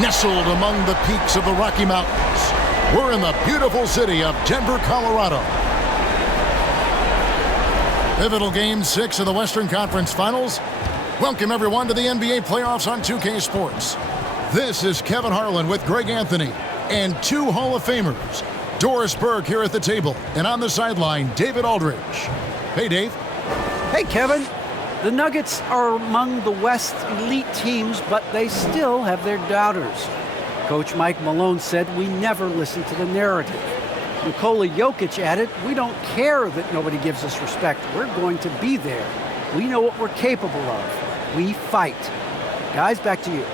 Nestled among the peaks of the Rocky Mountains, we're in the beautiful city of Denver, Colorado. Pivotal Game 6 of the Western Conference Finals. Welcome, everyone, to the NBA playoffs on 2K Sports. This is Kevin Harlan with Greg Anthony and two Hall of Famers. Doris Burke here at the table, and on the sideline, David Aldridge. Hey, Dave. Hey, Kevin. The Nuggets are among the West's elite teams, but they still have their doubters. Coach Mike Malone said we never listen to the narrative. Nikola Jokic added, we don't care that nobody gives us respect. We're going to be there. We know what we're capable of. We fight. Guys, back to you.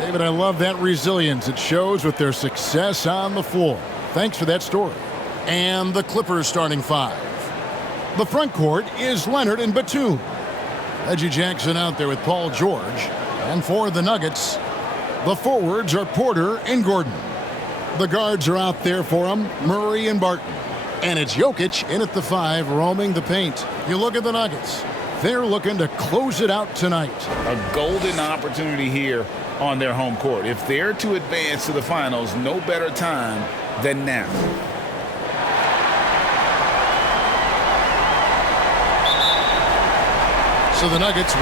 David, I love that resilience. It shows with their success on the floor. Thanks for that story. And the Clippers starting five. The front court is Leonard and Batum. Reggie Jackson out there with Paul George. And for the Nuggets, the forwards are Porter and Gordon. The guards are out there for them, Murray and Barton. And it's Jokic in at the five, roaming the paint. You look at the Nuggets. They're looking to close it out tonight. A golden opportunity here on their home court. If they're to advance to the finals, no better time than now. So the Nuggets...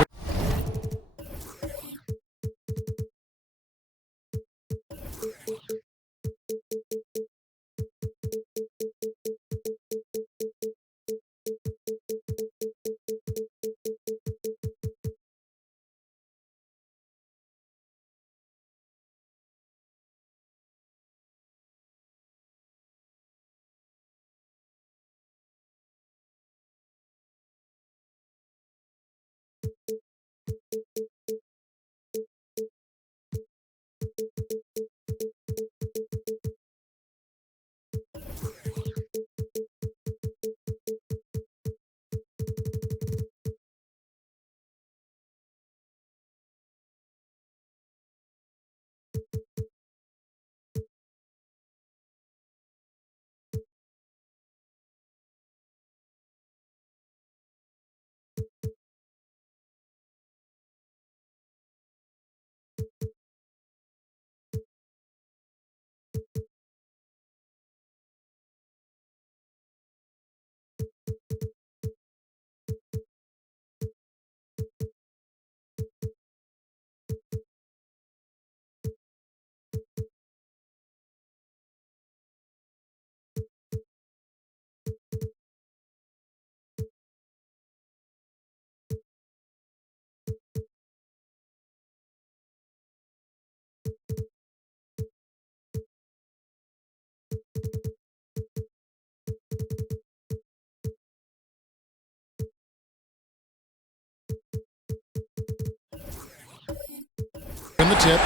in the tip.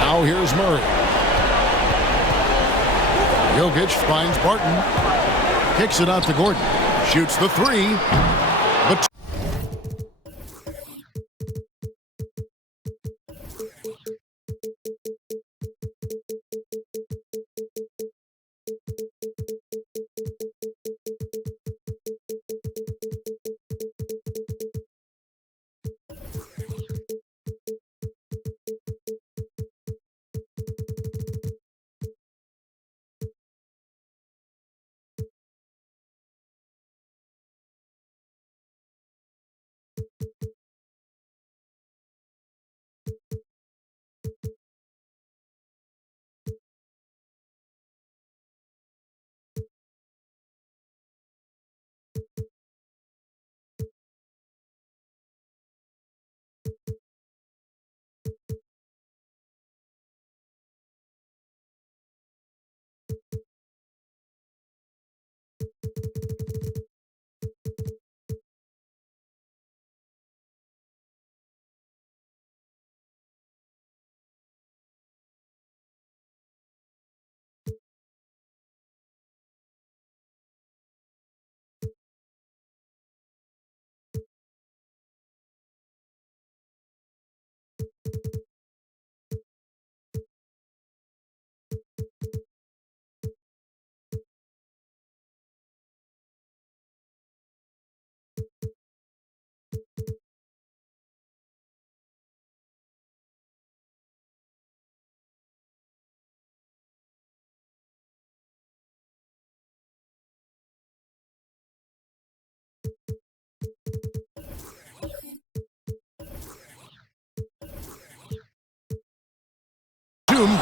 Now here's Murray. Jokic finds Barton. Kicks it out to Gordon. Shoots the three. But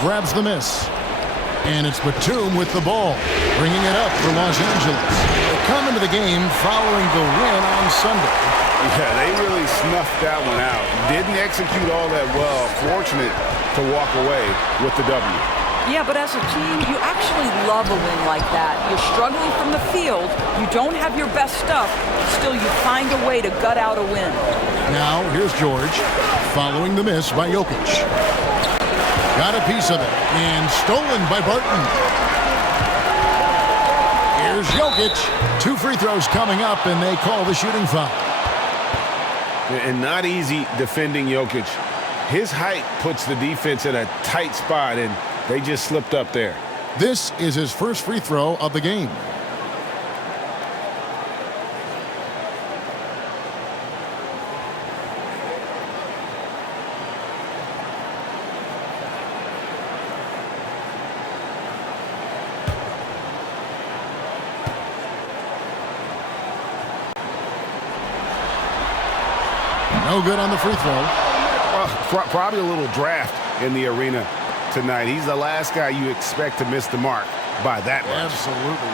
grabs the miss. And it's Batum with the ball, bringing it up for Los Angeles. They come into the game following the win on Sunday. Yeah, they really snuffed that one out. Didn't execute all that well. Fortunate to walk away with the W. Yeah, but as a team, you actually love a win like that. You're struggling from the field. You don't have your best stuff. Still, you find a way to gut out a win. Now, here's George, following the miss by Jokic. Got a piece of it, and stolen by Barton. Here's Jokic. 2 free throws coming up, and they call the shooting foul. And not easy defending Jokic. His height puts the defense in a tight spot, and they just slipped up there. This is his first free throw of the game. No good on the free throw. Probably a little draft in the arena tonight. He's the last guy you expect to miss the mark by that much. Absolutely.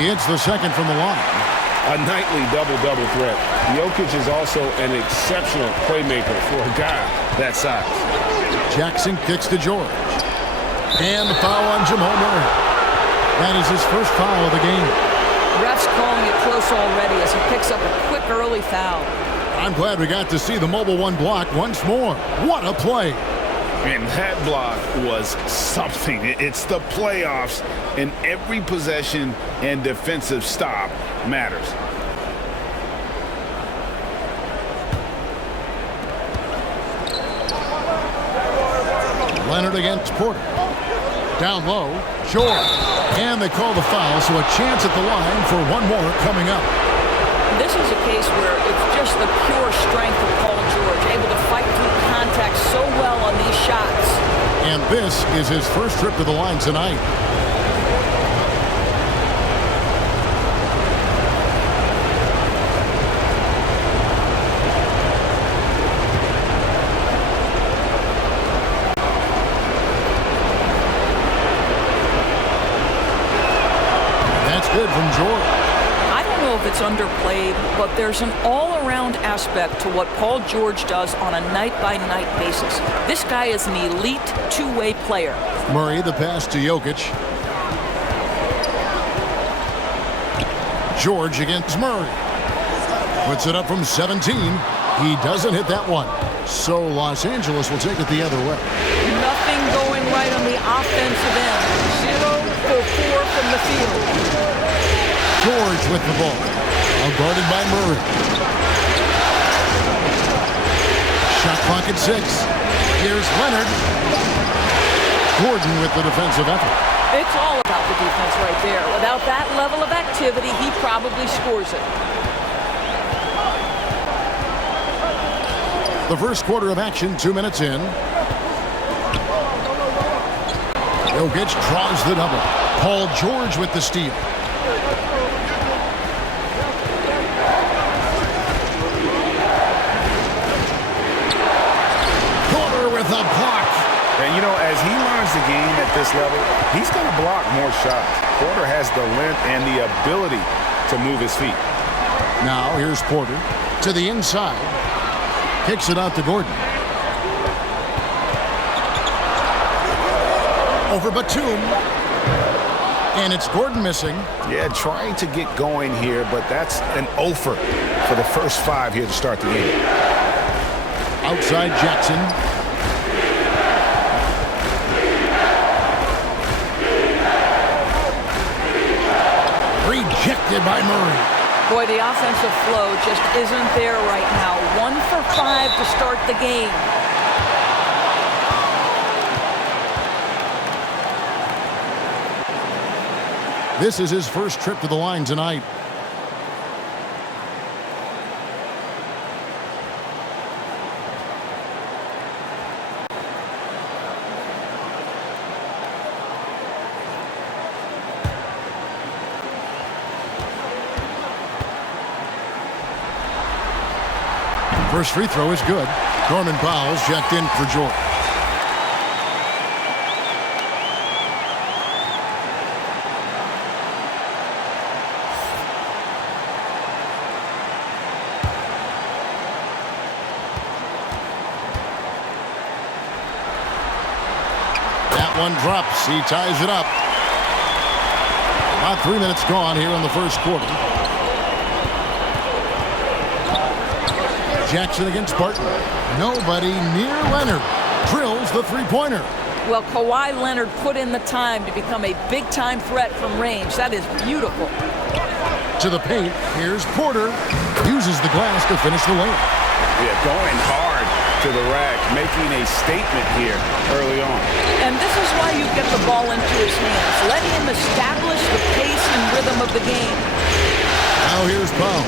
He hits the second from the line. A nightly double-double threat. Jokic is also an exceptional playmaker for a guy that size. Jackson kicks to George. And the foul on Jamal Murray. That is his first foul of the game. ref's calling it close already as he picks up a quick early foul. I'm glad we got to see the mobile one block once more. What a play. And that block was something. It's the playoffs, and every possession and defensive stop matters. Leonard against Porter. Down low, George. And they call the foul, so a chance at the line for one more coming up. This is a case where it's just the pure strength of Paul George, able to fight through contact so well on these shots. And this is his first trip to the line tonight. Good from George. I don't know if it's underplayed, but there's an all-around aspect to what Paul George does on a night-by-night basis. This guy is an elite two-way player. Murray, the pass to Jokic. George against Murray. Puts it up from 17. He doesn't hit that one. So Los Angeles will take it the other way. Nothing going right on the offensive end. 0 for 4 from the field. George with the ball. Now guarded by Murray. Shot clock at 6. Here's Leonard. Gordon with the defensive effort. It's all about the defense right there. Without that level of activity, he probably scores it. The first quarter of action, 2 minutes in. Jokic draws the double. Paul George with the steal. With a block. And you know, as he learns the game at this level, he's going to block more shots. Porter has the length and the ability to move his feet. Now here's Porter to the inside. Kicks it out to Gordon. Over Batum. And it's Gordon missing. Yeah, trying to get going here, but that's an offer for the first 5 here to start the game. Outside Jackson. Rejected by Murray. Boy, the offensive flow just isn't there right now. 1 for 5 to start the game. This is his first trip to the line tonight. First free throw is good. Norman Powell's checked in for George. That one drops. He ties it up. About 3 minutes gone here in the first quarter. Jackson against Barton. Nobody near Leonard. Drills the three-pointer. Well, Kawhi Leonard put in the time to become a big-time threat from range. That is beautiful. To the paint. Here's Porter. Uses the glass to finish the layup. Yeah, going hard to the rack, making a statement here early on. And this is why you get the ball into his hands. Let him establish the pace and rhythm of the game. Now here's Powell.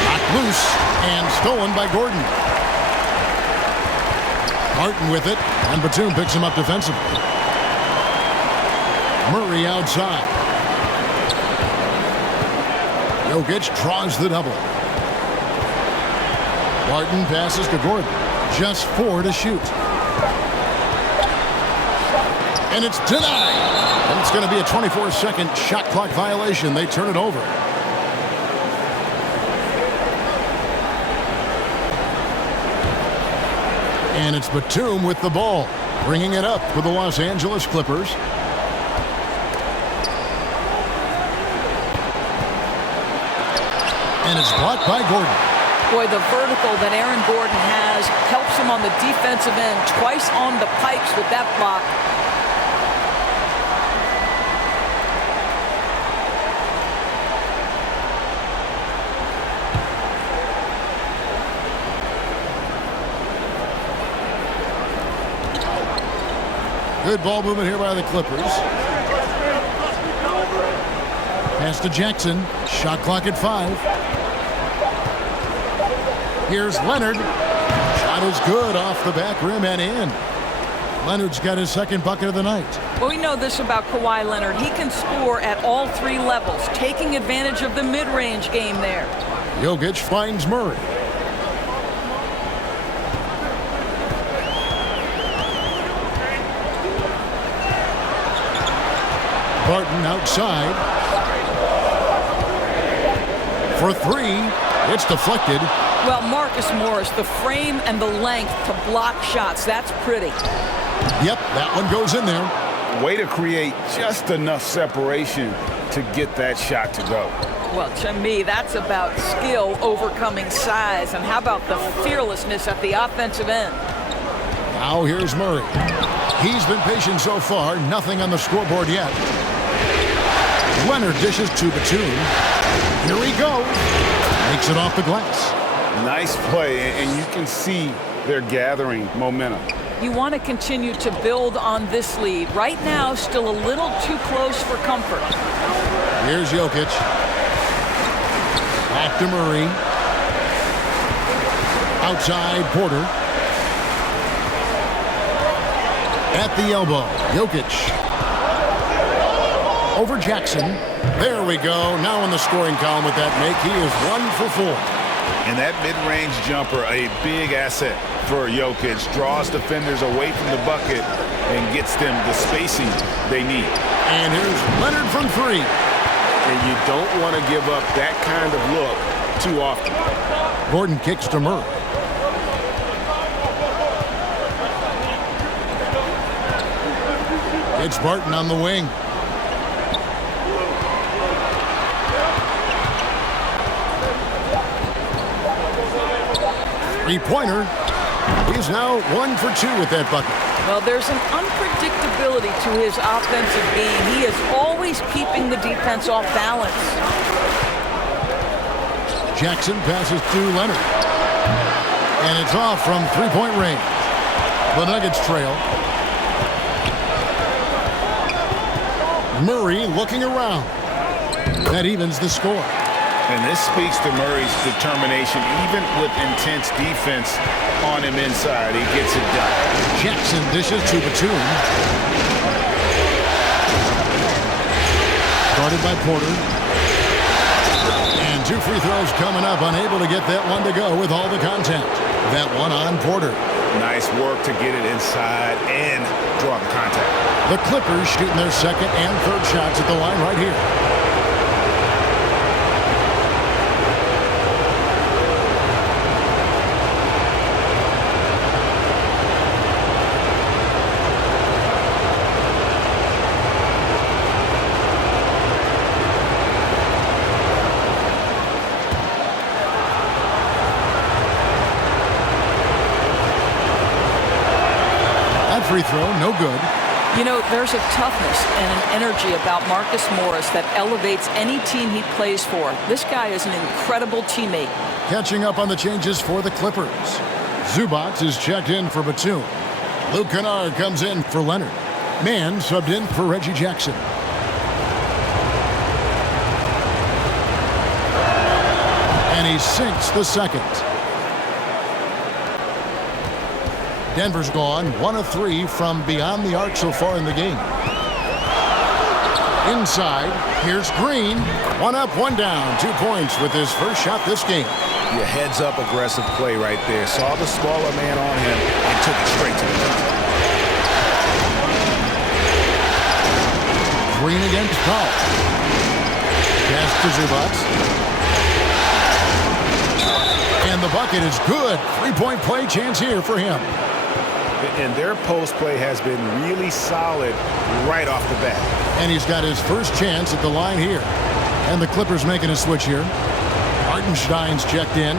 Knocked loose and stolen by Gordon. Martin with it, and Batum picks him up defensively. Murray outside. Jokic draws the double. Martin passes to Gordon. Just 4 to shoot. And it's denied. And it's going to be a 24-second shot clock violation. They turn it over. And it's Batum with the ball, bringing it up for the Los Angeles Clippers. And it's blocked by Gordon. Boy, the vertical that Aaron Gordon has helps him on the defensive end. Twice on the pipes with that block. Good ball movement here by the Clippers. Pass to Jackson. Shot clock at 5. Here's Leonard. Shot is good off the back rim and in. Leonard's got his second bucket of the night. Well, we know this about Kawhi Leonard. He can score at all 3 levels, taking advantage of the mid-range game there. Jokic finds Murray. Barton outside. For 3. It's deflected. Well, Marcus Morris, the frame and the length to block shots. That's pretty. Yep, that one goes in there. Way to create just enough separation to get that shot to go. Well, to me, that's about skill overcoming size. And how about the fearlessness at the offensive end? Now here's Murray. He's been patient so far. Nothing on the scoreboard yet. Leonard dishes to Batum. Here he goes. Makes it off the glass. Nice play, and you can see they're gathering momentum. You want to continue to build on this lead. Right now, still a little too close for comfort. Here's Jokic. Back to Murray. Outside Porter. At the elbow, Jokic. Over Jackson. There we go. Now in the scoring column with that make. He is 1 for 4. And that mid-range jumper, a big asset for Jokic. Draws defenders away from the bucket and gets them the spacing they need. And here's Leonard from 3. And you don't want to give up that kind of look too often. Gordon kicks to Murray. It's Barton on the wing. Three-pointer. He's now 1 for 2 with that bucket. Well, there's an unpredictability to his offensive game. He is always keeping the defense off balance. Jackson passes to Leonard. And it's off from three-point range. The Nuggets trail. Murray looking around. That evens the score. And this speaks to Murray's determination, even with intense defense on him inside. He gets it done. Jackson dishes to Batum. Guarded by Porter. And 2 free throws coming up. Unable to get that one to go with all the contact. That one on Porter. Nice work to get it inside and draw the contact. The Clippers shooting their second and third shots at the line right here. Free throw, no good. You know, there's a toughness and an energy about Marcus Morris that elevates any team he plays for. This guy is an incredible teammate. Catching up on the changes for the Clippers. Zubac is checked in for Batum. Luke Kennard comes in for Leonard. Mann subbed in for Reggie Jackson. And he sinks the second. Denver's gone 1 of 3 from beyond the arc so far in the game. Inside, here's Green. 1 up, 1 down. 2 points with his first shot this game. Your heads-up aggressive play right there. Saw the smaller man on him and took it straight to the net. Green against Powell. Pass to Zubac. And the bucket is good. 3-point play chance here for him. And their post play has been really solid right off the bat. And he's got his first chance at the line here. And the Clippers making a switch here. Hartenstein's checked in.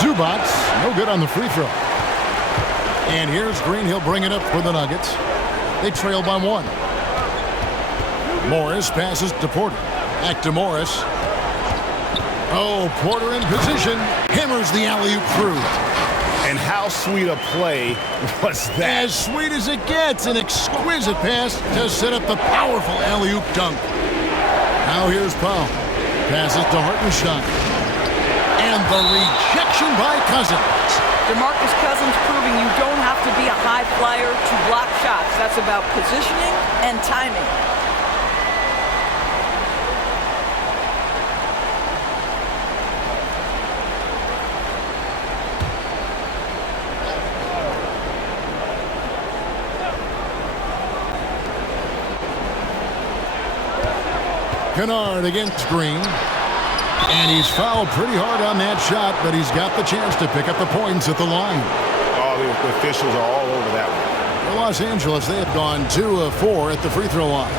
Zubac, no good on the free throw. And here's Green. He'll bring it up for the Nuggets. They trail by 1. Morris passes to Porter. Back to Morris. Oh, Porter in position. Hammers the alley-oop through. And how sweet a play was that? As sweet as it gets. An exquisite pass to set up the powerful alley-oop dunk. Now here's Powell. Passes to Hartenstein. And the rejection by Cousins. DeMarcus Cousins proving you don't have to be a high flyer to block shots. That's about positioning and timing. Kennard against Green. And he's fouled pretty hard on that shot, but he's got the chance to pick up the points at the line. Oh, the officials are all over that one. For Los Angeles, they have gone 2 of 4 at the free throw line.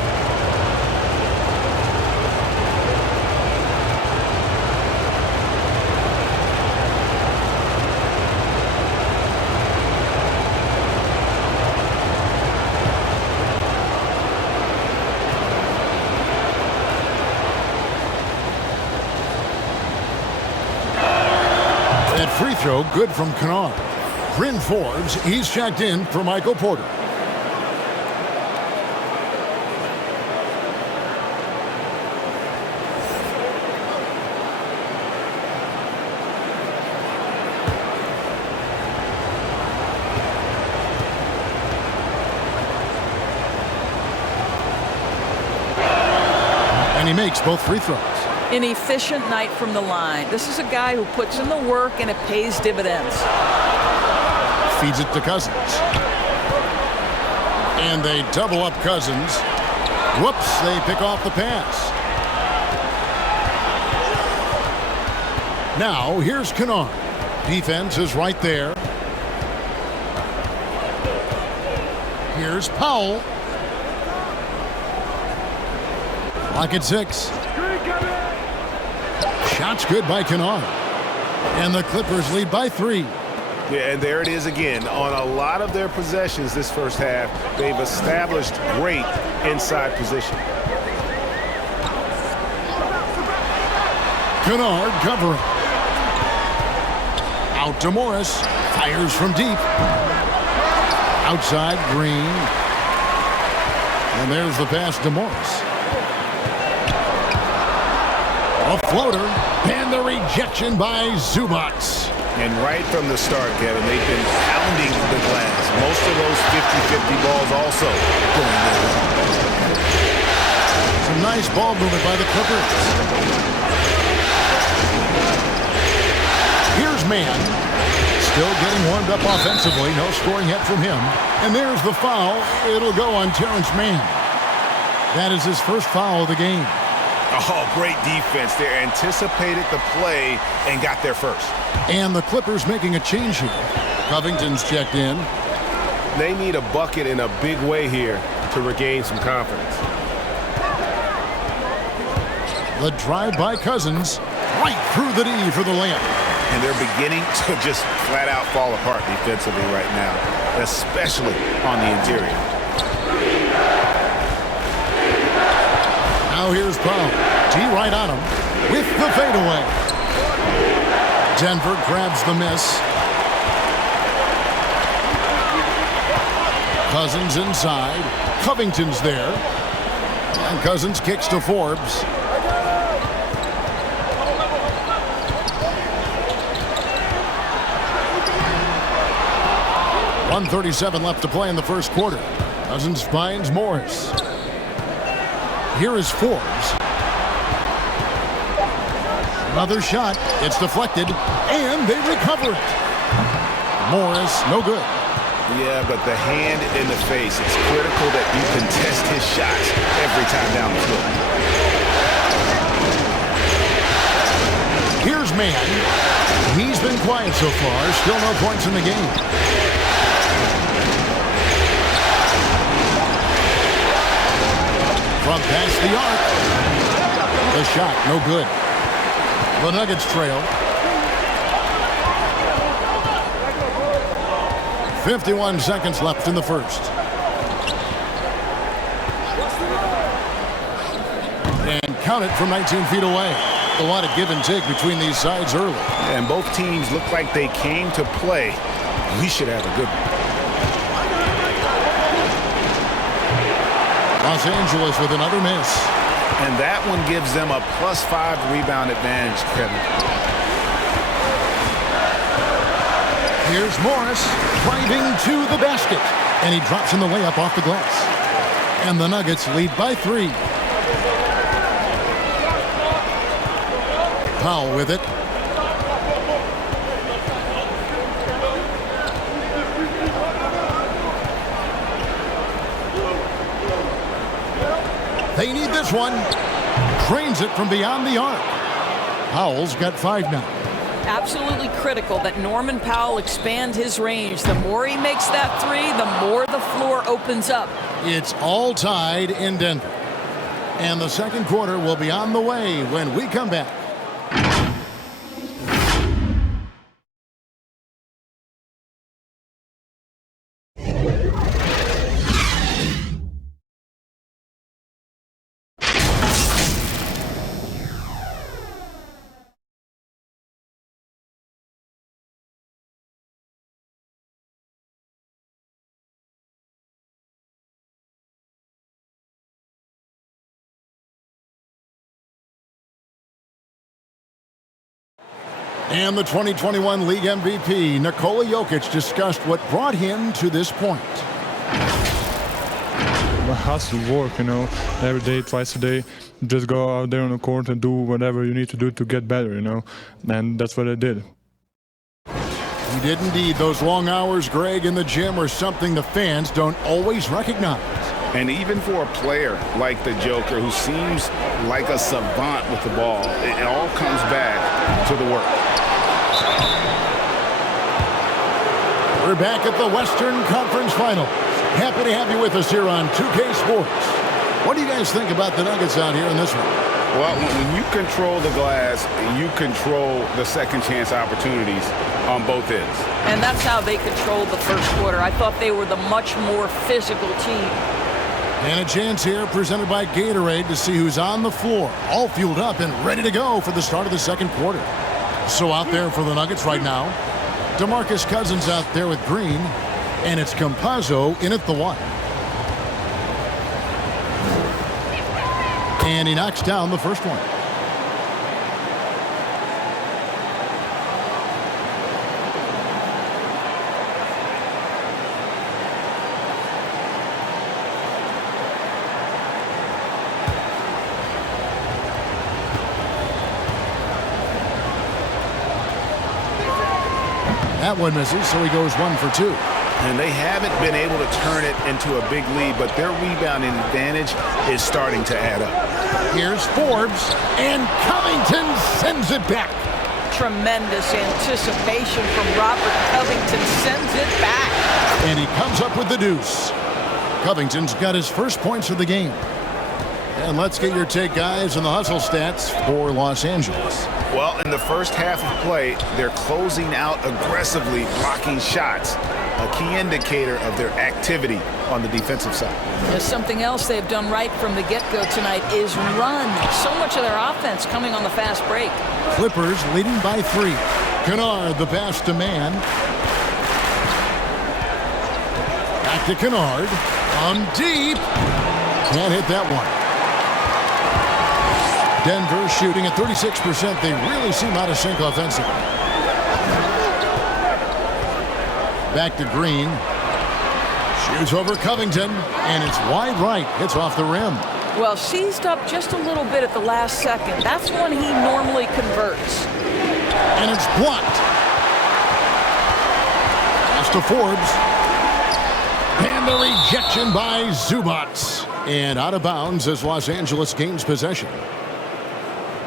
Free throw good from Kennard. Bryn Forbes, he's checked in for Michael Porter. And he makes both free throws. An efficient night from the line. This is a guy who puts in the work and it pays dividends. Feeds it to Cousins. And they double up Cousins. Whoops, they pick off the pass. Now, here's Kennard. Defense is right there. Here's Powell. Lock at 6. Shots good by Kennard. And the Clippers lead by 3. Yeah, and there it is again. On a lot of their possessions this first half, they've established great inside position. Kennard covering. Out to Morris. Fires from deep. Outside, Green. And there's the pass to Morris. A floater, and the rejection by Zubac. And right from the start, Kevin, they've been pounding the glass. Most of those 50-50 balls also going their way. Some nice ball movement by the Clippers. Here's Mann. Still getting warmed up offensively. No scoring yet from him. And there's the foul. It'll go on Terrence Mann. That is his first foul of the game. Oh, great defense there. Anticipated the play and got there first. And the Clippers making a change here. Covington's checked in. They need a bucket in a big way here to regain some confidence. The drive by Cousins. Right through the D for the layup. And they're beginning to just flat out fall apart defensively right now, especially on the interior. Now here's Powell. G right on him with the fadeaway. Denver grabs the miss. Cousins inside. Covington's there. And Cousins kicks to Forbes. .137 left to play in the first quarter. Cousins finds Morris. Here is Forbes. Another shot. It's deflected, and they recover it. Morris, no good. Yeah, but the hand in the face, it's critical that you contest his shots every time down the floor. Here's Mann. He's been quiet so far. Still no points in the game. From past the arc. The shot, no good. The Nuggets trail. 51 seconds left in the first. And count it from 19 feet away. A lot of give and take between these sides early. And both teams look like they came to play. We should have a good one. Los Angeles with another miss. And that one gives them a +5 rebound advantage, Kevin. Here's Morris driving to the basket. And he drops in the layup off the glass. And the Nuggets lead by 3. Powell with it. They need this one. Drains it from beyond the arc. Powell's got 5 now. Absolutely critical that Norman Powell expand his range. The more he makes that three, the more the floor opens up. It's all tied in Denver. And the second quarter will be on the way when we come back. And the 2021 League MVP, Nikola Jokic, discussed what brought him to this point. It has to work, you know, every day, twice a day. Just go out there on the court and do whatever you need to do to get better, you know. And that's what I did. He did indeed. Those long hours, Greg, in the gym are something the fans don't always recognize. And even for a player like the Joker, who seems like a savant with the ball, it all comes back to the work. We're back at the Western Conference Finals. Happy to have you with us here on 2K Sports. What do you guys think about the Nuggets out here in this one? Well, when you control the glass, you control the second chance opportunities on both ends. And that's how they controlled the first quarter. I thought they were the much more physical team. And a chance here presented by Gatorade to see who's on the floor, all fueled up and ready to go for the start of the second quarter. So out there for the Nuggets right now, DeMarcus Cousins out there with Green, and it's Campazzo in at the 1. And he knocks down the first one. That one misses, so he goes 1 for 2. And they haven't been able to turn it into a big lead, but their rebounding advantage is starting to add up. Here's Forbes, and Covington sends it back. Tremendous anticipation from Robert Covington, sends it back. And he comes up with the deuce. Covington's got his first points of the game. And let's get your take, guys, on the hustle stats for Los Angeles. Well, in the first half of play, they're closing out aggressively, blocking shots, a key indicator of their activity on the defensive side. There's something else they've done right from the get-go tonight is run. So much of their offense coming on the fast break. Clippers leading by 3. Kennard, the pass to man. Back to Kennard. From deep. Can't hit that one. Denver shooting at 36%. They really seem out of sync offensively. Back to Green. Shoots over Covington, and it's wide right. It's off the rim. Well, seized up just a little bit at the last second. That's when he normally converts. And it's blocked. Pass to Forbes. And the rejection by Zubac. And out of bounds as Los Angeles gains possession.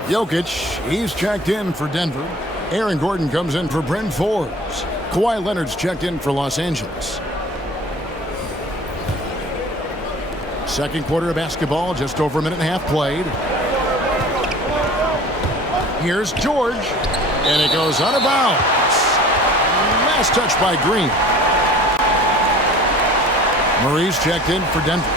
Jokic, he's checked in for Denver. Aaron Gordon comes in for Bryn Forbes. Kawhi Leonard's checked in for Los Angeles. Second quarter of basketball, just over a minute and a half played. Here's George, and it goes out of bounds. Last touch by Green. Murray's checked in for Denver.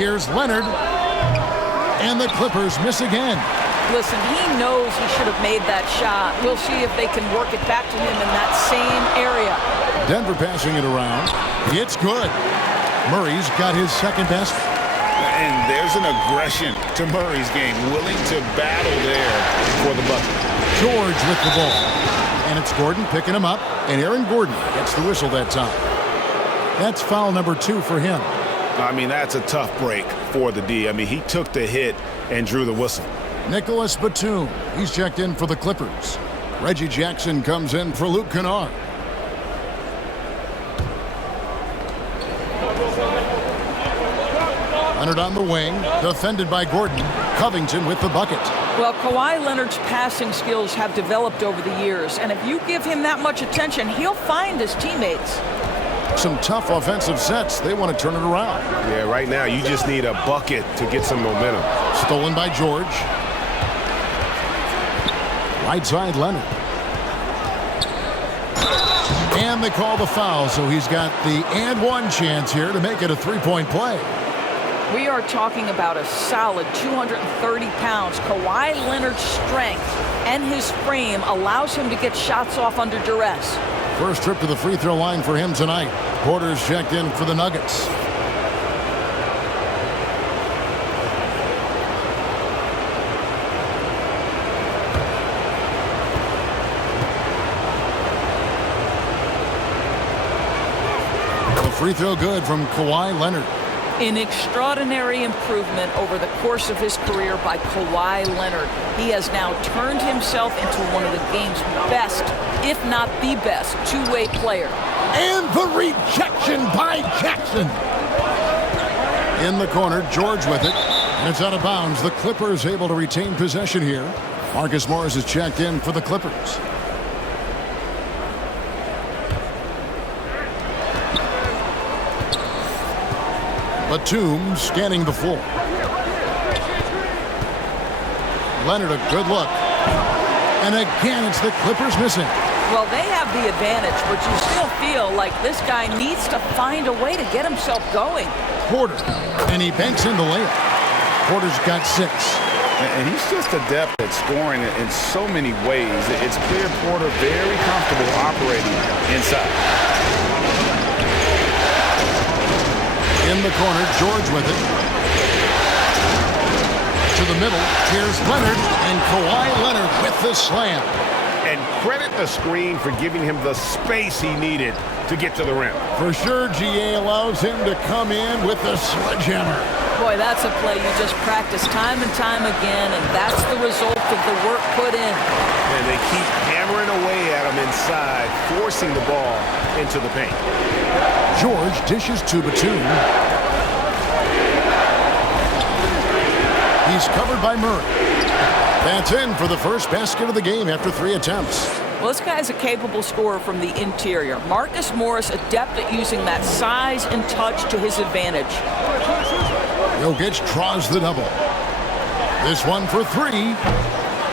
Here's Leonard, and the Clippers miss again. Listen, he knows he should have made that shot. We'll see if they can work it back to him in that same area. Denver passing it around. It's good. Murray's got his second best. And there's an aggression to Murray's game, willing to battle there for the bucket. George with the ball. And it's Gordon picking him up, and Aaron Gordon gets the whistle that time. That's foul number 2 for him. I mean, that's a tough break for the D. I mean, he took the hit and drew the whistle. Nicholas Batum, he's checked in for the Clippers. Reggie Jackson comes in for Luke Kennard. Leonard on the wing, defended by Gordon. Covington with the bucket. Well, Kawhi Leonard's passing skills have developed over the years, and if you give him that much attention, he'll find his teammates. Some tough offensive sets. They want to turn it around. Yeah, right now you just need a bucket to get some momentum. Stolen by George. Right side, Leonard. And they call the foul, so he's got the and one chance here to make it a three-point play. We are talking about a solid 230 pounds. Kawhi Leonard's strength and his frame allows him to get shots off under duress. First trip to the free throw line for him tonight. Porter's checked in for the Nuggets. The free throw good from Kawhi Leonard. An extraordinary improvement over the course of his career by Kawhi Leonard. He has now turned himself into one of the game's best, if not the best, two-way player. And the rejection by Jackson. In the corner, George with it. And it's out of bounds. The Clippers able to retain possession here. Marcus Morris is checked in for the Clippers. Batum scanning the floor. Leonard, a good look. And again, it's the Clippers missing. Well, they have the advantage, but you still feel like this guy needs to find a way to get himself going. Porter, and he banks in the layup. Porter's got 6. And he's just adept at scoring in so many ways. It's clear Porter very comfortable operating inside. In the corner, George with it. To the middle, here's Leonard, and Kawhi Leonard with the slam. And Credit the screen for giving him the space he needed to get to the rim. For sure, GA allows him to come in with the sledgehammer. Boy, that's a play you just practice time and time again, and that's the result of the work put in. And they keep hammering away at him inside, forcing the ball into the paint. George dishes to Batum. He's covered by Murray. That's in for the first basket of the game after 3 attempts. Well, this guy's a capable scorer from the interior. Marcus Morris adept at using that size and touch to his advantage. Jokic draws the double. This one for 3.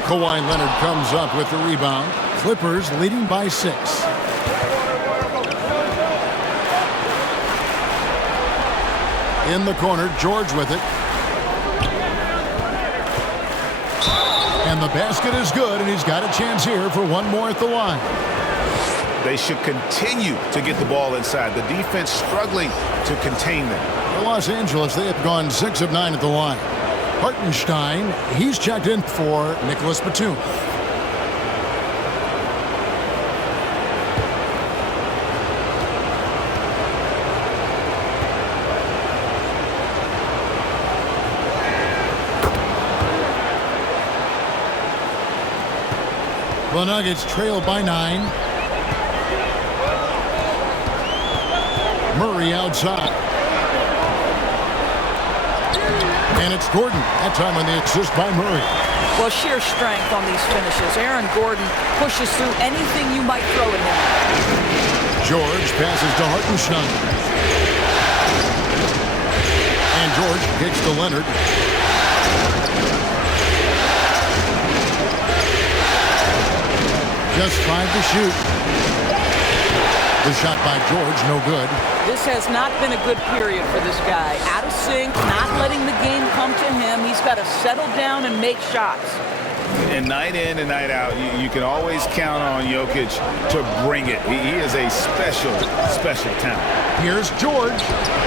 Kawhi Leonard comes up with the rebound. Clippers leading by 6. In the corner, George with it. And the basket is good, and he's got a chance here for one more at the line. They should continue to get the ball inside. The defense struggling to contain them. For Los Angeles, they have gone 6 of 9 at the line. Hartenstein, he's checked in for Nicholas Batum. The Nuggets trail by 9. Murray outside. And it's Gordon. That time on the assist by Murray. Well, sheer strength on these finishes. Aaron Gordon pushes through anything you might throw at him. George passes to Hartenstein. And George kicks to Leonard. Just 5 to shoot. The shot by George, no good. This has not been a good period for this guy. Out of sync, not letting the game come to him. He's got to settle down and make shots. And night in and night out, you can always count on Jokic to bring it. He is a special, special talent. Here's George.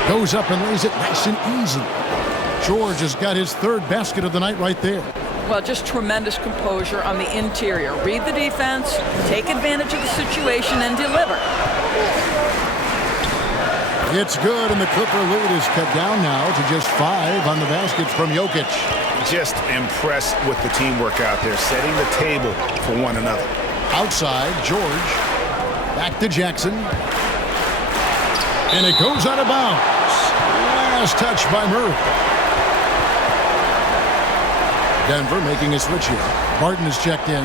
Goes up and lays it nice and easy. George has got his 3rd basket of the night right there. Well, just tremendous composure on the interior. Read the defense, take advantage of the situation, and deliver. It's good, and the Clipper lead is cut down now to just 5 on the baskets from Jokic. Just impressed with the teamwork out there, setting the table for one another. Outside, George. Back to Jackson. And it goes out of bounds. Last touch by Murray. Denver making a switch here. Barton is checked in.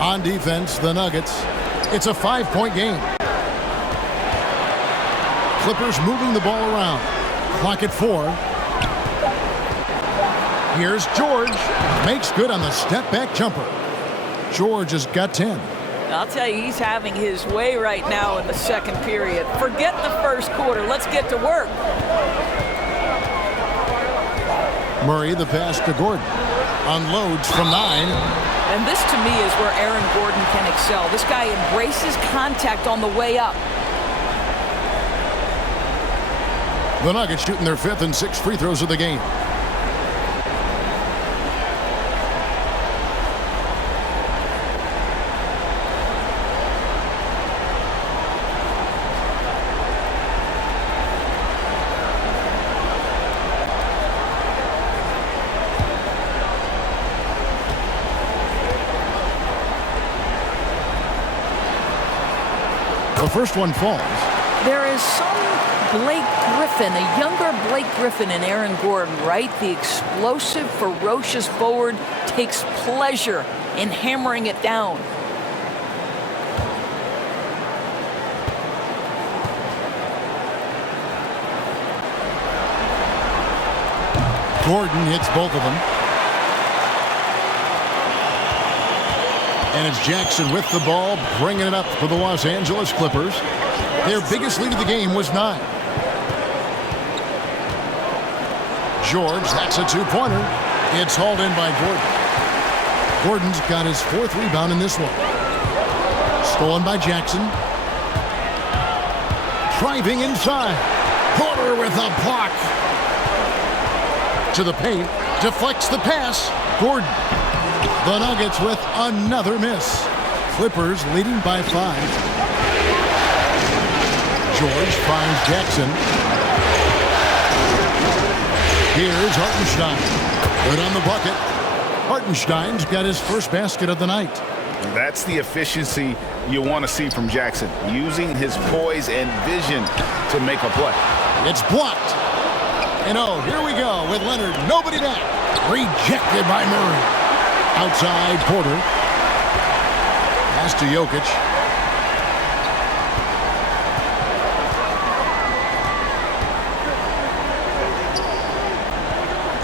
On defense, the Nuggets. It's a 5-point game. Clippers moving the ball around. Clock at 4. Here's George. Makes good on the step-back jumper. George has got 10. I'll tell you, he's having his way right now in the second period. Forget the first quarter. Let's get to work. Murray, the pass to Gordon. Unloads from 9. And this, to me, is where Aaron Gordon can excel. This guy embraces contact on the way up. The Nuggets shooting their 5th and 6th free throws of the game. The first one falls. There is some Blake Griffin, a younger Blake Griffin in Aaron Gordon, right? The explosive, ferocious forward takes pleasure in hammering it down. Gordon hits both of them. And it's Jackson with the ball, bringing it up for the Los Angeles Clippers. Their biggest lead of the game was 9. George, that's a 2-pointer. It's hauled in by Gordon. Gordon's got his 4th rebound in this one. Stolen by Jackson. Driving inside. Porter with a block. To the paint. Deflects the pass. Gordon. The Nuggets with another miss. Clippers leading by 5. George finds Jackson. Here's Hartenstein. Good on the bucket. Hartenstein's got his first basket of the night. That's the efficiency you want to see from Jackson, using his poise and vision to make a play. It's blocked. And oh, here we go with Leonard. Nobody back. Rejected by Murray. Outside Porter. Pass to Jokic.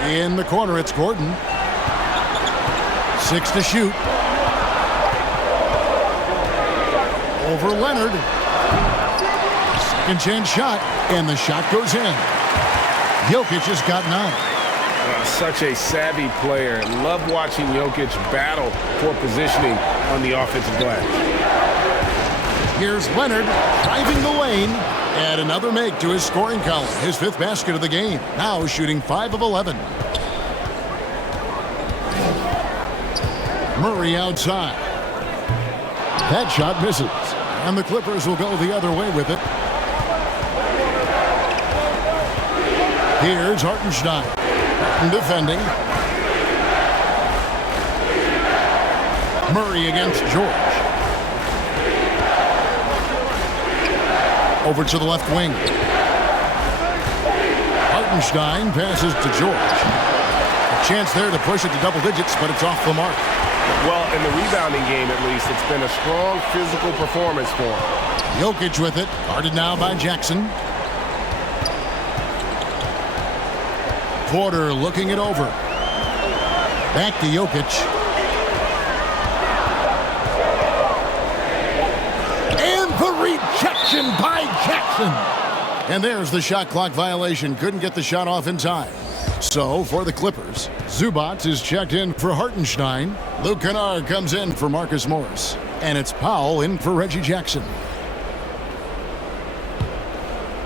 In the corner, it's Gordon. 6 to shoot. Over Leonard. Second chance shot, and the shot goes in. Jokic has got 9. Such a savvy player. Love watching Jokic battle for positioning on the offensive glass. Here's Leonard driving the lane. And another make to his scoring column. His 5th basket of the game. Now shooting 5 of 11. Murray outside. That shot misses. And the Clippers will go the other way with it. Here's Hartenstein. Defending. Murray against George. Over to the left wing. Hartenstein passes to George. A chance there to push it to double digits, but it's off the mark. Well, in the rebounding game, at least, it's been a strong physical performance for him. Jokic with it. Guarded now by Jackson. Porter looking it over. Back to Jokic. And the rejection by Jackson. And there's the shot clock violation. Couldn't get the shot off in time. So for the Clippers, Zubac is checked in for Hartenstein. Luke Kennard comes in for Marcus Morris. And it's Powell in for Reggie Jackson.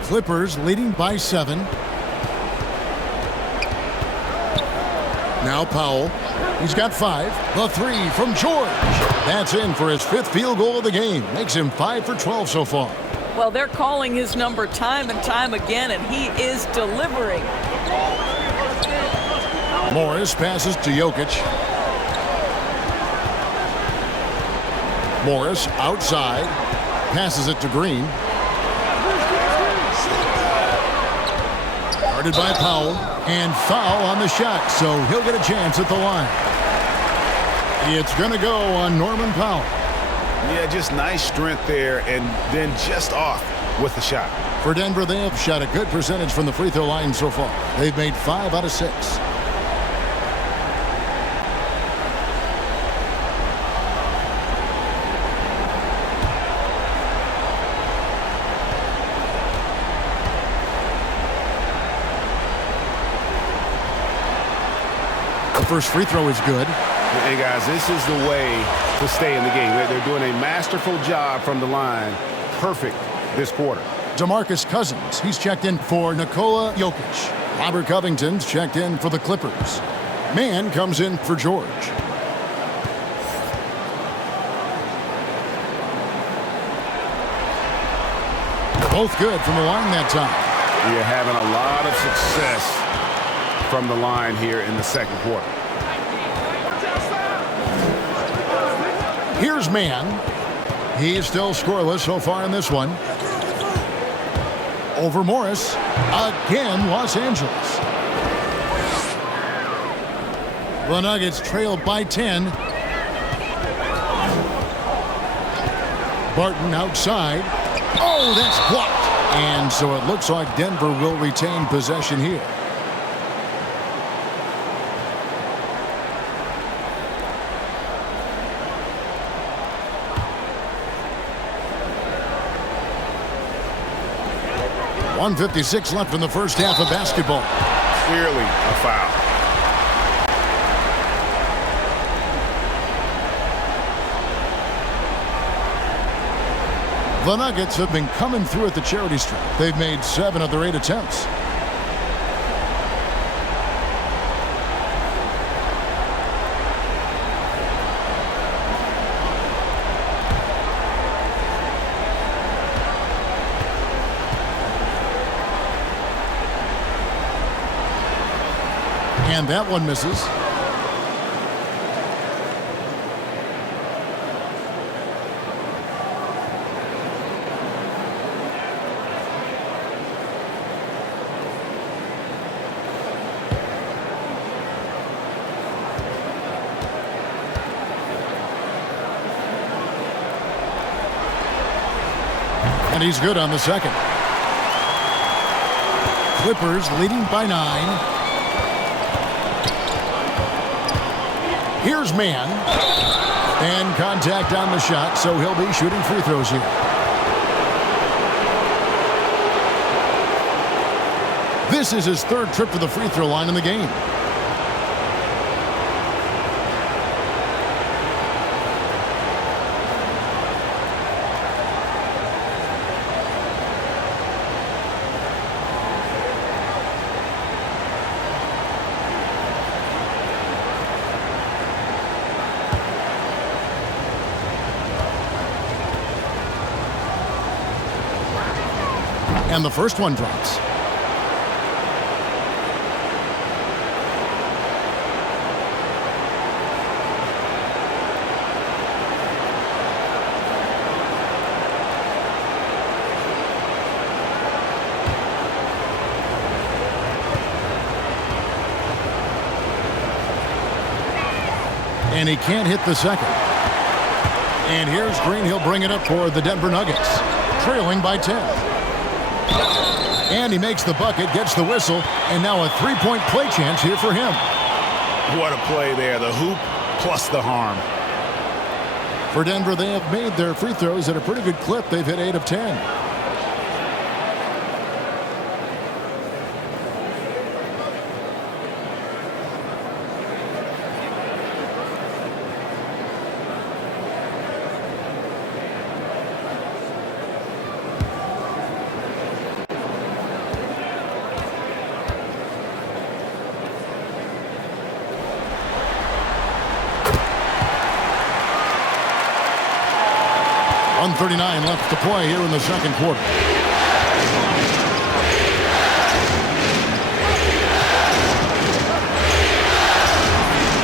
Clippers leading by 7. Now Powell. He's got 5. The 3 from George. That's in for his 5th field goal of the game. Makes him 5 for 12 so far. Well, they're calling his number time and time again, and he is delivering. Morris passes to Jokic. Morris outside. Passes it to Green. Guarded by Powell. And foul on the shot, so he'll get a chance at the line. It's going to go on Norman Powell. Yeah, just nice strength there, and then just off with the shot. For Denver, they have shot a good percentage from the free throw line so far. They've made 5 out of 6. The first free throw is good. Hey, guys, this is the way to stay in the game. They're doing a masterful job from the line. Perfect this quarter. DeMarcus Cousins, he's checked in for Nikola Jokic. Robert Covington's checked in for the Clippers. Mann comes in for George. Both good from the line that time. You're having a lot of success from the line here in the second quarter. Here's Mann. He's still scoreless so far in this one. Over Morris. Again, Los Angeles. The Nuggets trail by 10. Barton outside. Oh, that's blocked. And so it looks like Denver will retain possession here. .156 left in the first half of basketball. Clearly a foul. The Nuggets have been coming through at the charity stripe. They've made 7 of their 8 attempts. And that one misses. And he's good on the second. Clippers leading by 9. Here's Mann. And contact on the shot, so he'll be shooting free throws here. This is his 3rd trip to the free throw line in the game. And the first one drops. And he can't hit the second. And here's Green. He'll bring it up for the Denver Nuggets, trailing by 10. And he makes the bucket, gets the whistle, and now a 3-point play chance here for him. What a play there. The hoop plus the harm. For Denver, they have made their free throws at a pretty good clip. They've hit 8 of 10. .39 left to play here in the second quarter.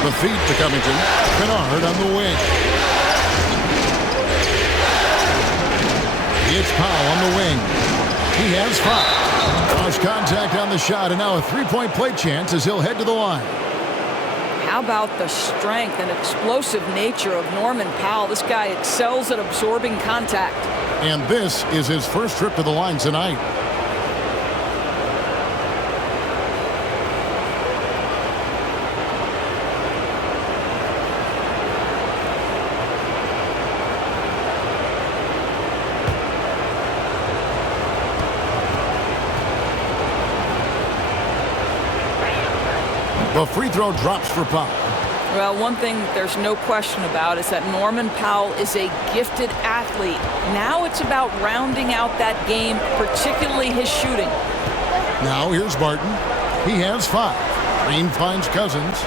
The feed to Covington. Kennard on the wing. It's Powell on the wing. He has 5. Cross contact on the shot, and now a 3-point play chance as he'll head to the line. How about the strength and explosive nature of Norman Powell? This guy excels at absorbing contact. And this is his first trip to the line tonight. The free throw drops for Powell. Well, one thing there's no question about is that Norman Powell is a gifted athlete. Now it's about rounding out that game, particularly his shooting. Now here's Barton. He has 5. Green finds Cousins.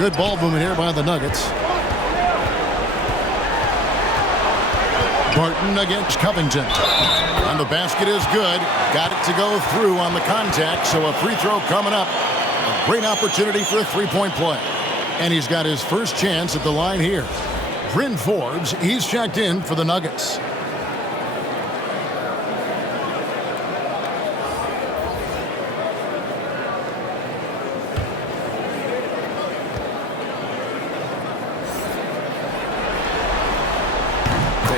Good ball movement here by the Nuggets. Barton against Covington. And the basket is good. Got it to go through on the contact, so a free throw coming up. A great opportunity for a 3-point play. And he's got his first chance at the line here. Bryn Forbes, he's checked in for the Nuggets.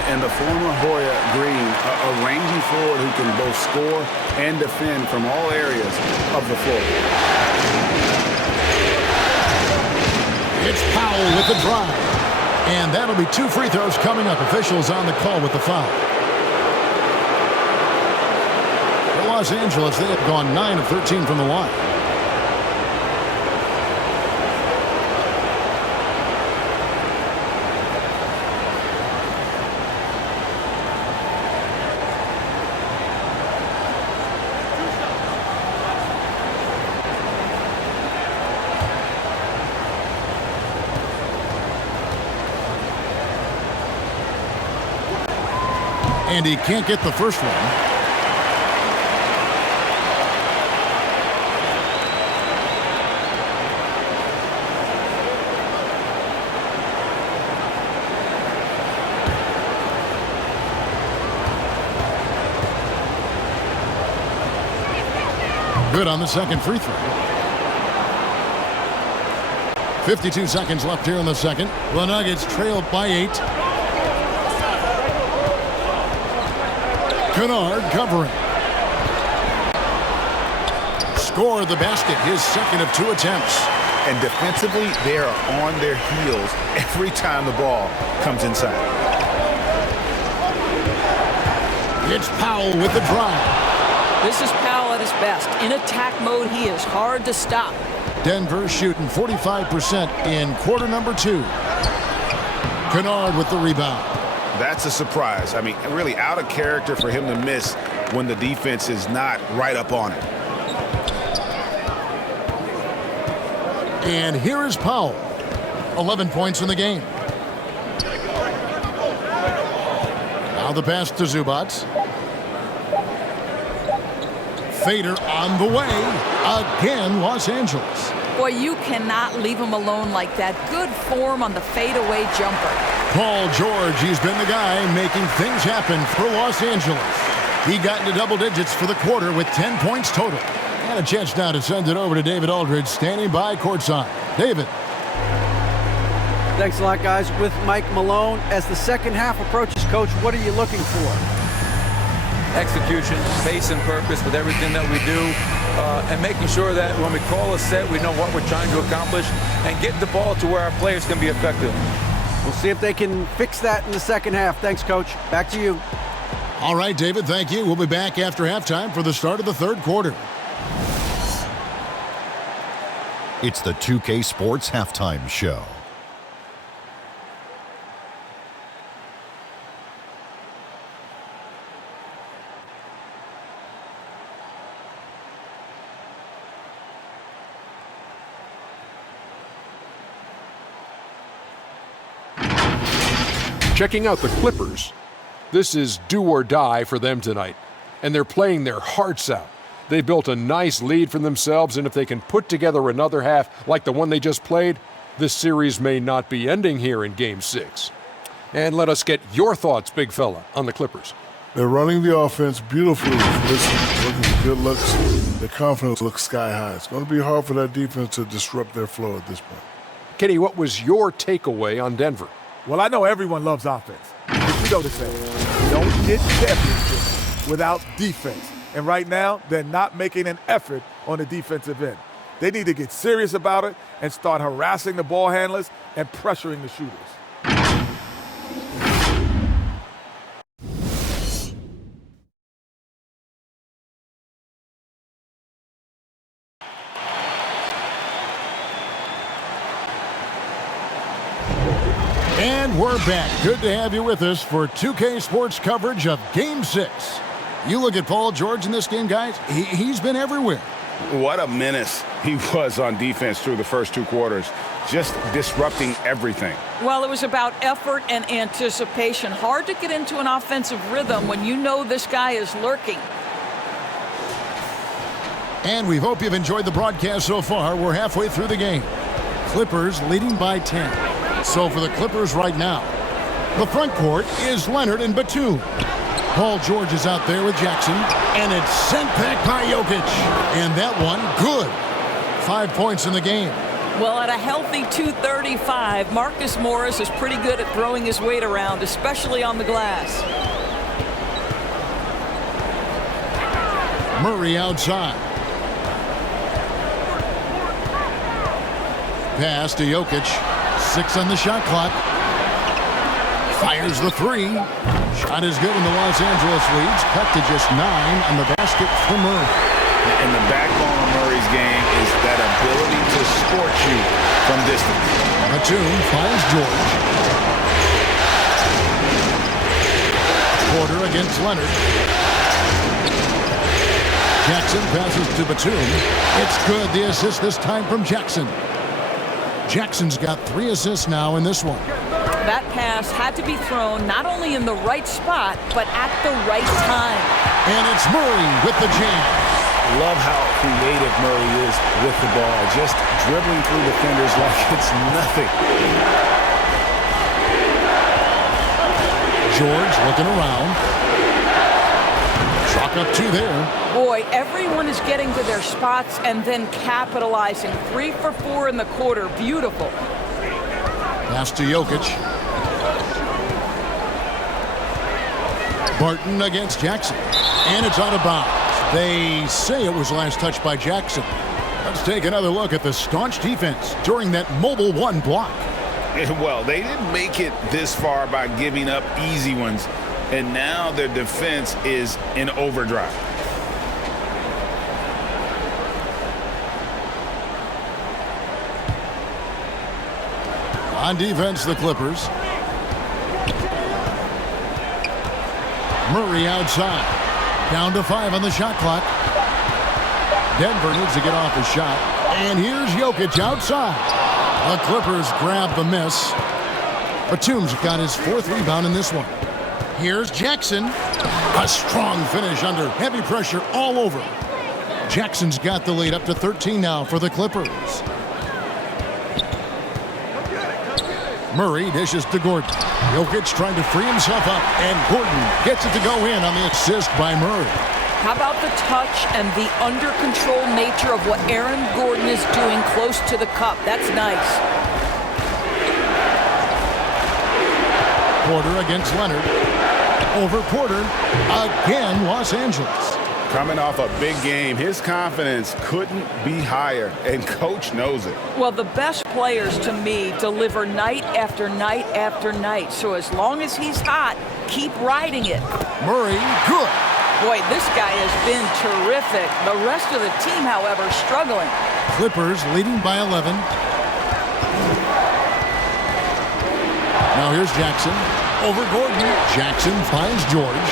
And the former Hoya Green, a rangy forward who can both score and defend from all areas of the floor. It's Powell with the drive. And that'll be 2 free throws coming up. Officials on the call with the foul. For Los Angeles, they have gone 9 of 13 from the line. And he can't get the first one. Good on the second free throw. 52 seconds left here in the second. The Nuggets trailed by 8. Kennard covering. Scored the basket, his second of 2 attempts. And defensively, they are on their heels every time the ball comes inside. It's Powell with the drive. This is Powell at his best. In attack mode, he is hard to stop. Denver shooting 45% in quarter number 2. Kennard with the rebound. That's a surprise. I mean, really out of character for him to miss when the defense is not right up on it. And here is Powell. 11 points in the game. Now the pass to Zubac. Fader on the way. Again, Los Angeles. Boy, you cannot leave him alone like that. Good form on the fadeaway jumper. Paul George, he's been the guy making things happen for Los Angeles. He got into double digits for the quarter with 10 points total. And a chance now to send it over to David Aldridge, standing by courtside. David. Thanks a lot, guys. With Mike Malone, as the second half approaches, Coach, what are you looking for? Execution, pace and purpose with everything that we do, and making sure that when we call a set, we know what we're trying to accomplish and get the ball to where our players can be effective. We'll see if they can fix that in the second half. Thanks, Coach. Back to you. All right, David, thank you. We'll be back after halftime for the start of the third quarter. It's the 2K Sports Halftime Show. Checking out the Clippers. This is do or die for them tonight, and they're playing their hearts out. They built a nice lead for themselves, and if they can put together another half like the one they just played, this series may not be ending here in Game 6. And let us get your thoughts, big fella, on the Clippers. They're running the offense beautifully. Looking good looks. Their confidence looks sky high. It's going to be hard for that defense to disrupt their flow at this point. Kenny, what was your takeaway on Denver? Well, I know everyone loves offense. But you know the saying, you don't get championships without defense. And right now, they're not making an effort on the defensive end. They need to get serious about it and start harassing the ball handlers and pressuring the shooters. And we're back. Good to have you with us for 2K Sports coverage of Game 6. You look at Paul George in this game, guys. He's been everywhere. What a menace he was on defense through the first 2 quarters, just disrupting everything. Well, it was about effort and anticipation. Hard to get into an offensive rhythm when you know this guy is lurking. And we hope you've enjoyed the broadcast so far. We're halfway through the game. Clippers leading by 10. So for the Clippers right now, the front court is Leonard and Batum. Paul George is out there with Jackson, and it's sent back by Jokic. And that one, good. 5 points in the game. Well, at a healthy 235, Marcus Morris is pretty good at throwing his weight around, especially on the glass. Murray outside. Pass to Jokic. 6 on the shot clock. Fires the 3. Shot is good, and the Los Angeles leads. Cut to just 9 on the basket for Murray. And the backbone of Murray's game is that ability to scorch you from distance. Batum finds George. Porter against Leonard. Jackson passes to Batum. It's good. The assist this time from Jackson. Jackson's got 3 assists now in this one. That pass had to be thrown not only in the right spot, but at the right time. And it's Murray with the jam. Love how creative Murray is with the ball, just dribbling through defenders like it's nothing. George looking around. Chalk up 2 there. Boy, everyone is getting to their spots and then capitalizing. 3 for 4 in the quarter. Beautiful. Pass to Jokic. Barton against Jackson. And it's out of bounds. They say it was last touched by Jackson. Let's take another look at the staunch defense during that mobile 1 block. Well, they didn't make it this far by giving up easy ones, and now their defense is in overdrive. On defense, the Clippers. Murray outside. Down to 5 on the shot clock. Denver needs to get off a shot. And here's Jokic outside. The Clippers grab the miss. Batum's got his 4th rebound in this one. Here's Jackson. A strong finish under heavy pressure all over. Jackson's got the lead up to 13 now for the Clippers. Murray dishes to Gordon. Jokic trying to free himself up, and Gordon gets it to go in on the assist by Murray. How about the touch and the under-control nature of what Aaron Gordon is doing close to the cup? That's nice. Porter against Leonard. Over Porter. Again, Los Angeles. Coming off a big game, his confidence couldn't be higher, and coach knows it. Well, the best players, to me, deliver night after night after night. So as long as he's hot, keep riding it. Murray, good. Boy, this guy has been terrific. The rest of the team, however, struggling. Clippers leading by 11. Now here's Jackson. Over Gordon. Jackson finds George.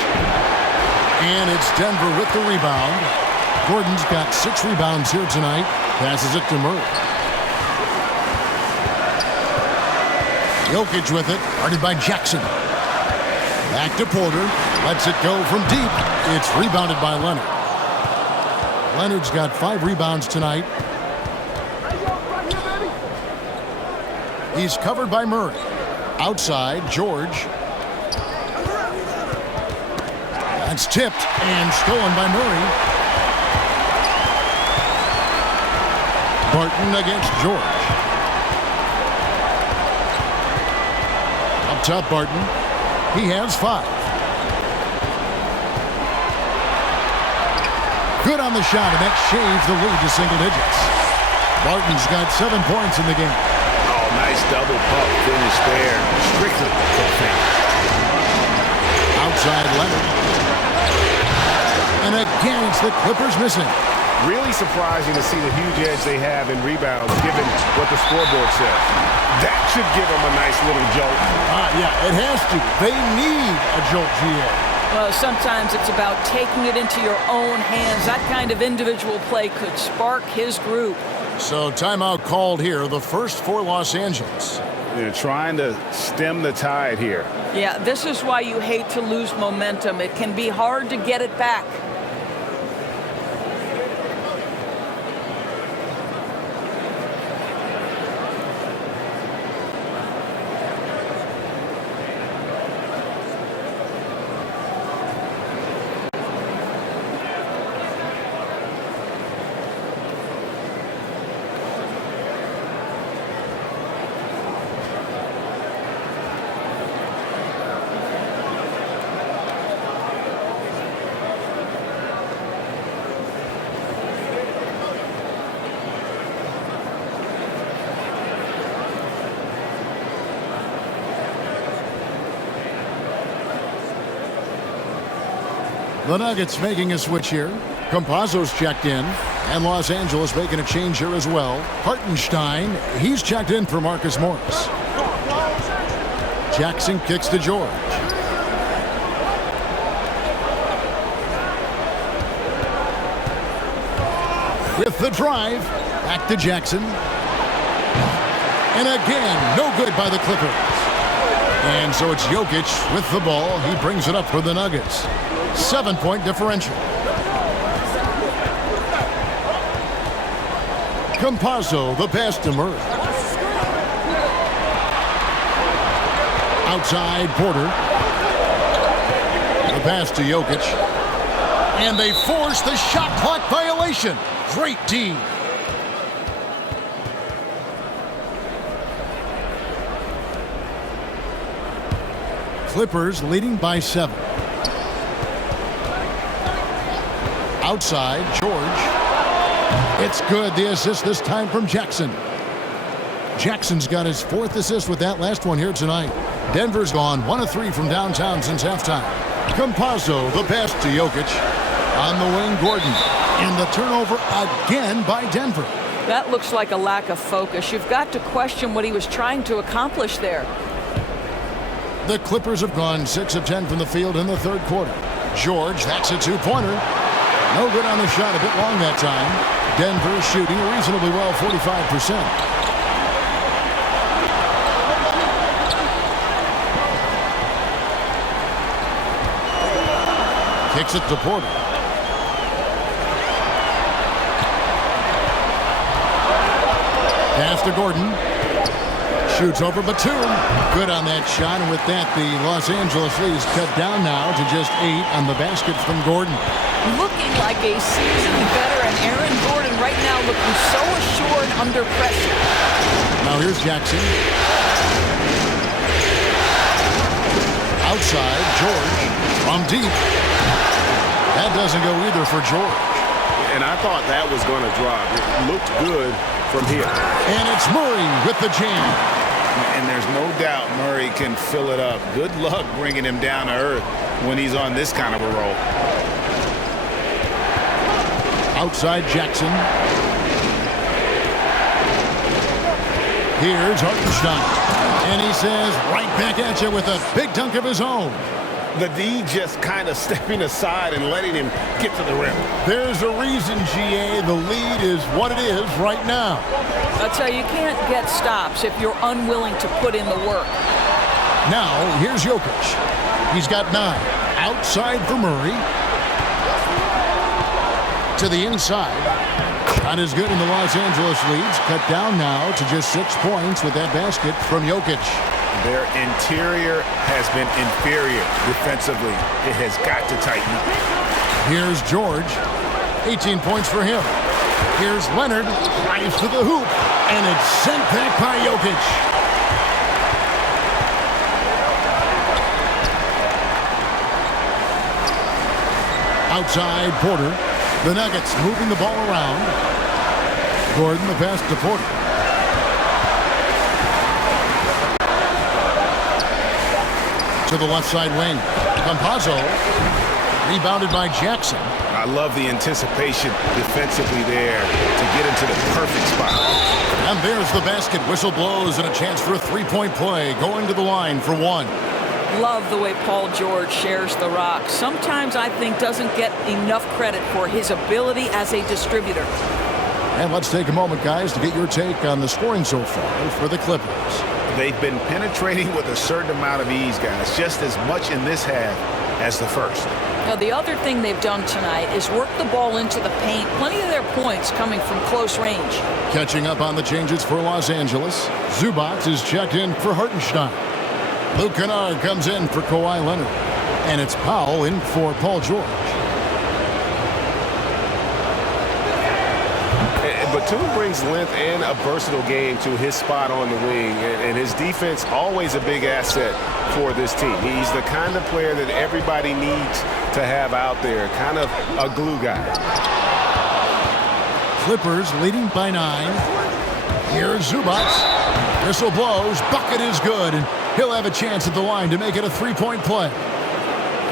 And it's Denver with the rebound. Gordon's got 6 rebounds here tonight. Passes it to Murray. Jokic with it. Guarded by Jackson. Back to Porter. Lets it go from deep. It's rebounded by Leonard. Leonard's got 5 rebounds tonight. He's covered by Murray. Outside, George. That's tipped and stolen by Murray. Barton against George. Up top, Barton. He has 5. Good on the shot, and that shaves the lead to single digits. Barton's got 7 points in the game. Oh, nice double pump finish there. Strictly for the fans. Outside Leonard. And again, it's the Clippers missing. Really surprising to see the huge edge they have in rebounds, given what the scoreboard says. That should give them a nice little jolt. Yeah, it has to. They need a jolt, GA. Well, sometimes it's about taking it into your own hands. That kind of individual play could spark his group. So timeout called here, the first for Los Angeles. They're trying to stem the tide here. Yeah, this is why you hate to lose momentum. It can be hard to get it back. The Nuggets making a switch here. Campazzo's checked in. And Los Angeles making a change here as well. Hartenstein, he's checked in for Marcus Morris. Jackson kicks to George. With the drive, back to Jackson. And again, no good by the Clippers. And so it's Jokic with the ball. He brings it up for the Nuggets. 7-point differential. Campazzo, the pass to Murray. Outside, Porter. The pass to Jokic. And they force the shot clock violation. Great D. Clippers leading by 7. Outside, George. It's good. The assist this time from Jackson. Jackson's got his 4th assist with that last one here tonight. Denver's gone 1 of 3 from downtown since halftime. Campazzo, the pass to Jokic. On the wing, Gordon. And the turnover again by Denver. That looks like a lack of focus. You've got to question what he was trying to accomplish there. The Clippers have gone 6 of 10 from the field in the 3rd quarter. George, that's a 2-pointer. No good on the shot, a bit long that time. Denver shooting reasonably well, 45%. Kicks it to Porter. Pass to Gordon. Shoots over Batum. Good on that shot. And with that, the Los Angeles lead is cut down now to just 8 on the basket from Gordon. Looking like a seasoned veteran. Aaron Gordon right now looking so assured under pressure. Now here's Jackson. Outside, George from deep. That doesn't go either for George. And I thought that was going to drop. It looked good from here. And it's Murray with the jam. And there's no doubt Murray can fill it up. Good luck bringing him down to earth when he's on this kind of a roll. Outside Jackson. Here's Hartenstein. And he says, right back at you with a big dunk of his own. The D just kind of stepping aside and letting him get to the rim. There's a reason, GA, the lead is what it is right now. That's how you can't get stops if you're unwilling to put in the work. Now, here's Jokic. He's got 9. Outside for Murray. To the inside. Not as good in the Los Angeles leads. Cut down now to just 6 points with that basket from Jokic. Their interior has been inferior defensively. It has got to tighten up. Here's George. 18 points for him. Here's Leonard. Drives to the hoop. And it's sent back by Jokic. Outside, Porter. The Nuggets moving the ball around. Gordon, the pass to Porter. To the left side wing. Campazzo. Rebounded by Jackson. I love the anticipation defensively there to get into the perfect spot. And there's the basket. Whistle blows and a chance for a 3-point play. Going to the line for 1. Love the way Paul George shares the rock. Sometimes I think doesn't get enough credit for his ability as a distributor. And let's take a moment, guys, to get your take on the scoring so far for the Clippers. They've been penetrating with a certain amount of ease, guys, just as much in this half as the first. Now, the other thing they've done tonight is work the ball into the paint. Plenty of their points coming from close range. Catching up on the changes for Los Angeles. Zubac is checked in for Hartenstein. Luke Kennard comes in for Kawhi Leonard. And it's Powell in for Paul George. Batum brings length and a versatile game to his spot on the wing, and his defense always a big asset for this team. He's the kind of player that everybody needs to have out there, kind of a glue guy. Clippers leading by 9. Here's Zubac. Whistle blows. Bucket is good, and he'll have a chance at the line to make it a 3-point play.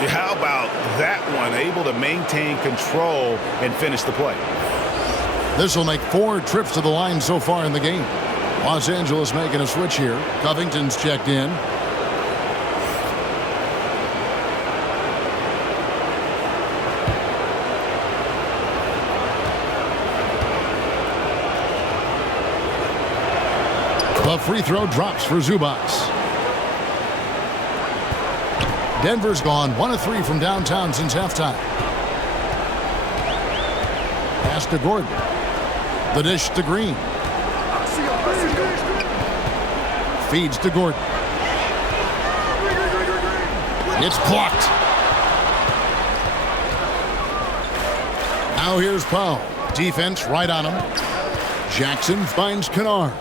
How about that one? Able to maintain control and finish the play. This will make 4 trips to the line so far in the game. Los Angeles making a switch here. Covington's checked in. The free throw drops for Zubac. Denver's gone 1 of 3 from downtown since halftime. Pass to Gordon. The dish to Green. Feeds to Gordon. It's blocked. Now here's Powell. Defense right on him. Jackson finds Kennard.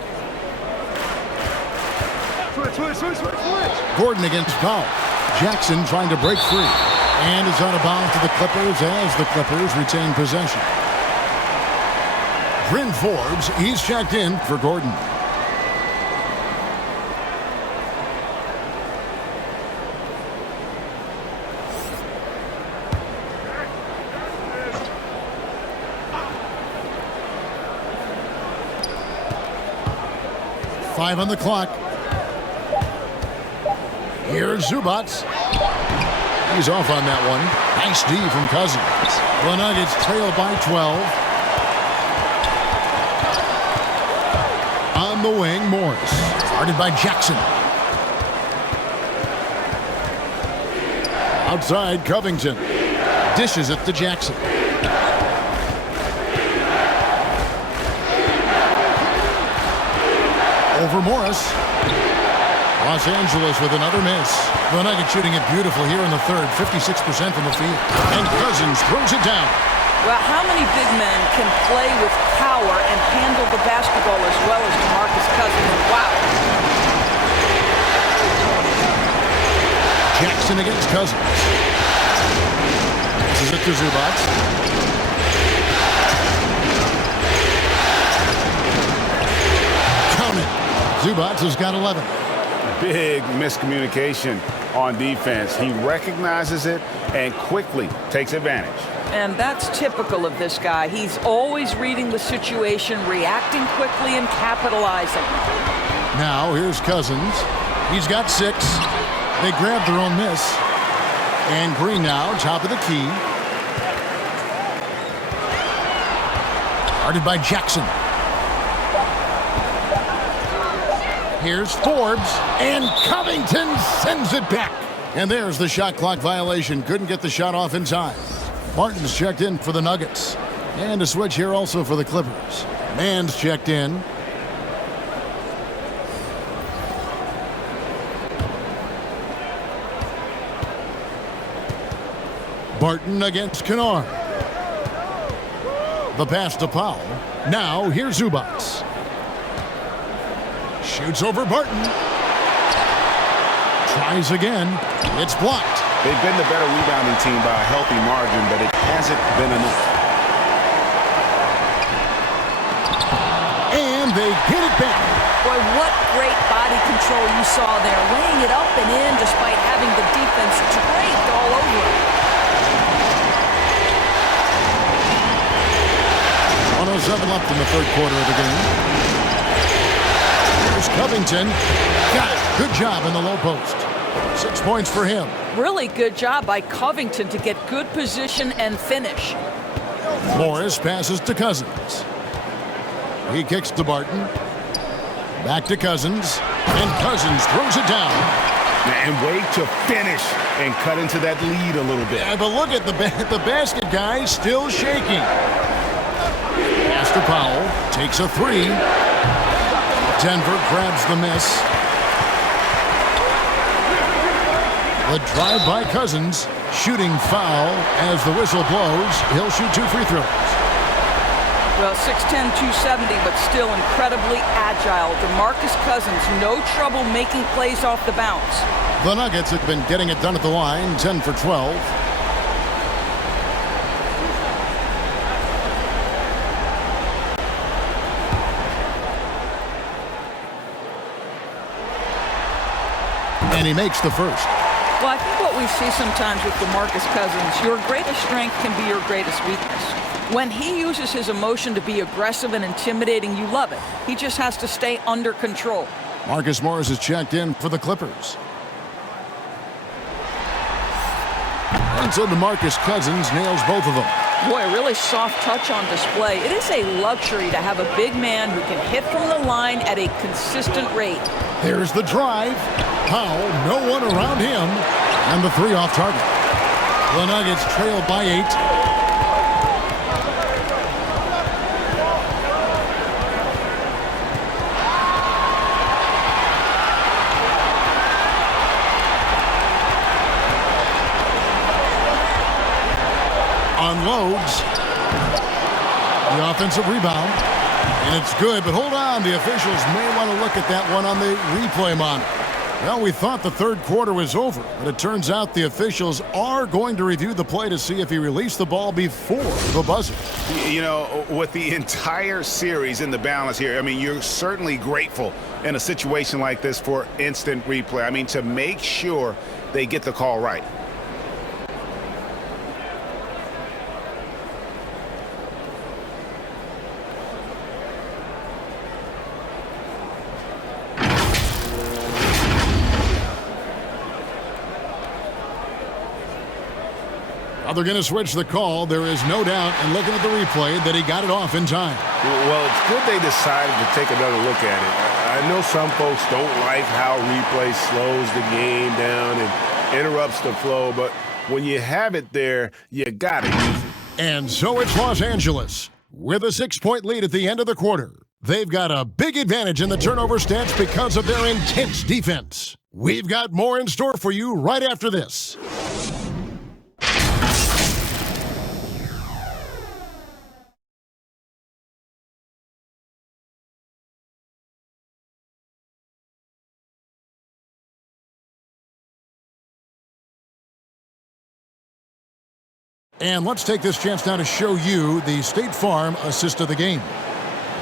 Gordon against Powell. Jackson trying to break free. And it's out of bounds to the Clippers as the Clippers retain possession. Bryn Forbes, he's checked in for Gordon. Five on the clock. Here's Zubats. He's off on that one. Nice D from Cousins. The Nuggets trail by 12. On the wing, Morris. Guarded by Jackson. Outside, Covington. Dishes it to Jackson. Over Morris. Los Angeles with another miss. The Nuggets shooting it beautiful here in the third. 56% from the field. And Cousins throws it down. Well, how many big men can play with power and handle the basketball as well as DeMarcus Cousins? Wow. Jackson against Cousins. This is it to Zubats. Count it. Zubats has got 11. Big miscommunication on defense. He recognizes it and quickly takes advantage. And that's typical of this guy. He's always reading the situation, reacting quickly, and capitalizing. Now, here's Cousins. He's got 6. They grabbed their own miss. And Green now, top of the key. Guarded by Jackson. Here's Forbes, and Covington sends it back. And there's the shot clock violation. Couldn't get the shot off in time. Martin's checked in for the Nuggets. And a switch here also for the Clippers. Mann's checked in. Barton against Kennard. The pass to Powell. Now here's Zubats. Shoots over Barton. Tries again. It's blocked. They've been the better rebounding team by a healthy margin, but it hasn't been enough. And they get it back. Boy, what great body control you saw there. Laying it up and in despite having the defense draped all over him. 107 left in the third quarter of the game. Here's Covington. Got it. Good job in the low post. 6 points for him. Really good job by Covington to get good position and finish. Morris passes to Cousins. He kicks to Barton. Back to Cousins. And Cousins throws it down. And wait to finish and cut into that lead a little bit. Yeah, but look at the basket guy still shaking. Pass to Powell. Takes a 3. Denver grabs the miss. The drive by Cousins. Shooting foul as the whistle blows. He'll shoot 2 free throws. Well, 6'10", 270, but still incredibly agile. DeMarcus Cousins, no trouble making plays off the bounce. The Nuggets have been getting it done at the line, 10 for 12. And he makes the first. Well, I think what we see sometimes with DeMarcus Cousins, your greatest strength can be your greatest weakness. When he uses his emotion to be aggressive and intimidating, you love it. He just has to stay under control. Marcus Morris is checked in for the Clippers. And so DeMarcus Cousins nails both of them. Boy, a really soft touch on display. It is a luxury to have a big man who can hit from the line at a consistent rate. There's the drive. Powell, no one around him. And the three off target. The Nuggets trail by 8. Unloads. The offensive rebound. And it's good, but hold on. The officials may want to look at that one on the replay monitor. Well, we thought the third quarter was over, but it turns out the officials are going to review the play to see if he released the ball before the buzzer. You know, with the entire series in the balance here, I mean, you're certainly grateful in a situation like this for instant replay. I mean, to make sure they get the call right. They're going to switch the call. There is no doubt, and looking at the replay, that he got it off in time. Well, it's good they decided to take another look at it. I know some folks don't like how replay slows the game down and interrupts the flow, but when you have it there, you got to use it. And so it's Los Angeles with a 6-point lead at the end of the quarter. They've got a big advantage in the turnover stats because of their intense defense. We've got more in store for you right after this. And let's take this chance now to show you the State Farm assist of the game.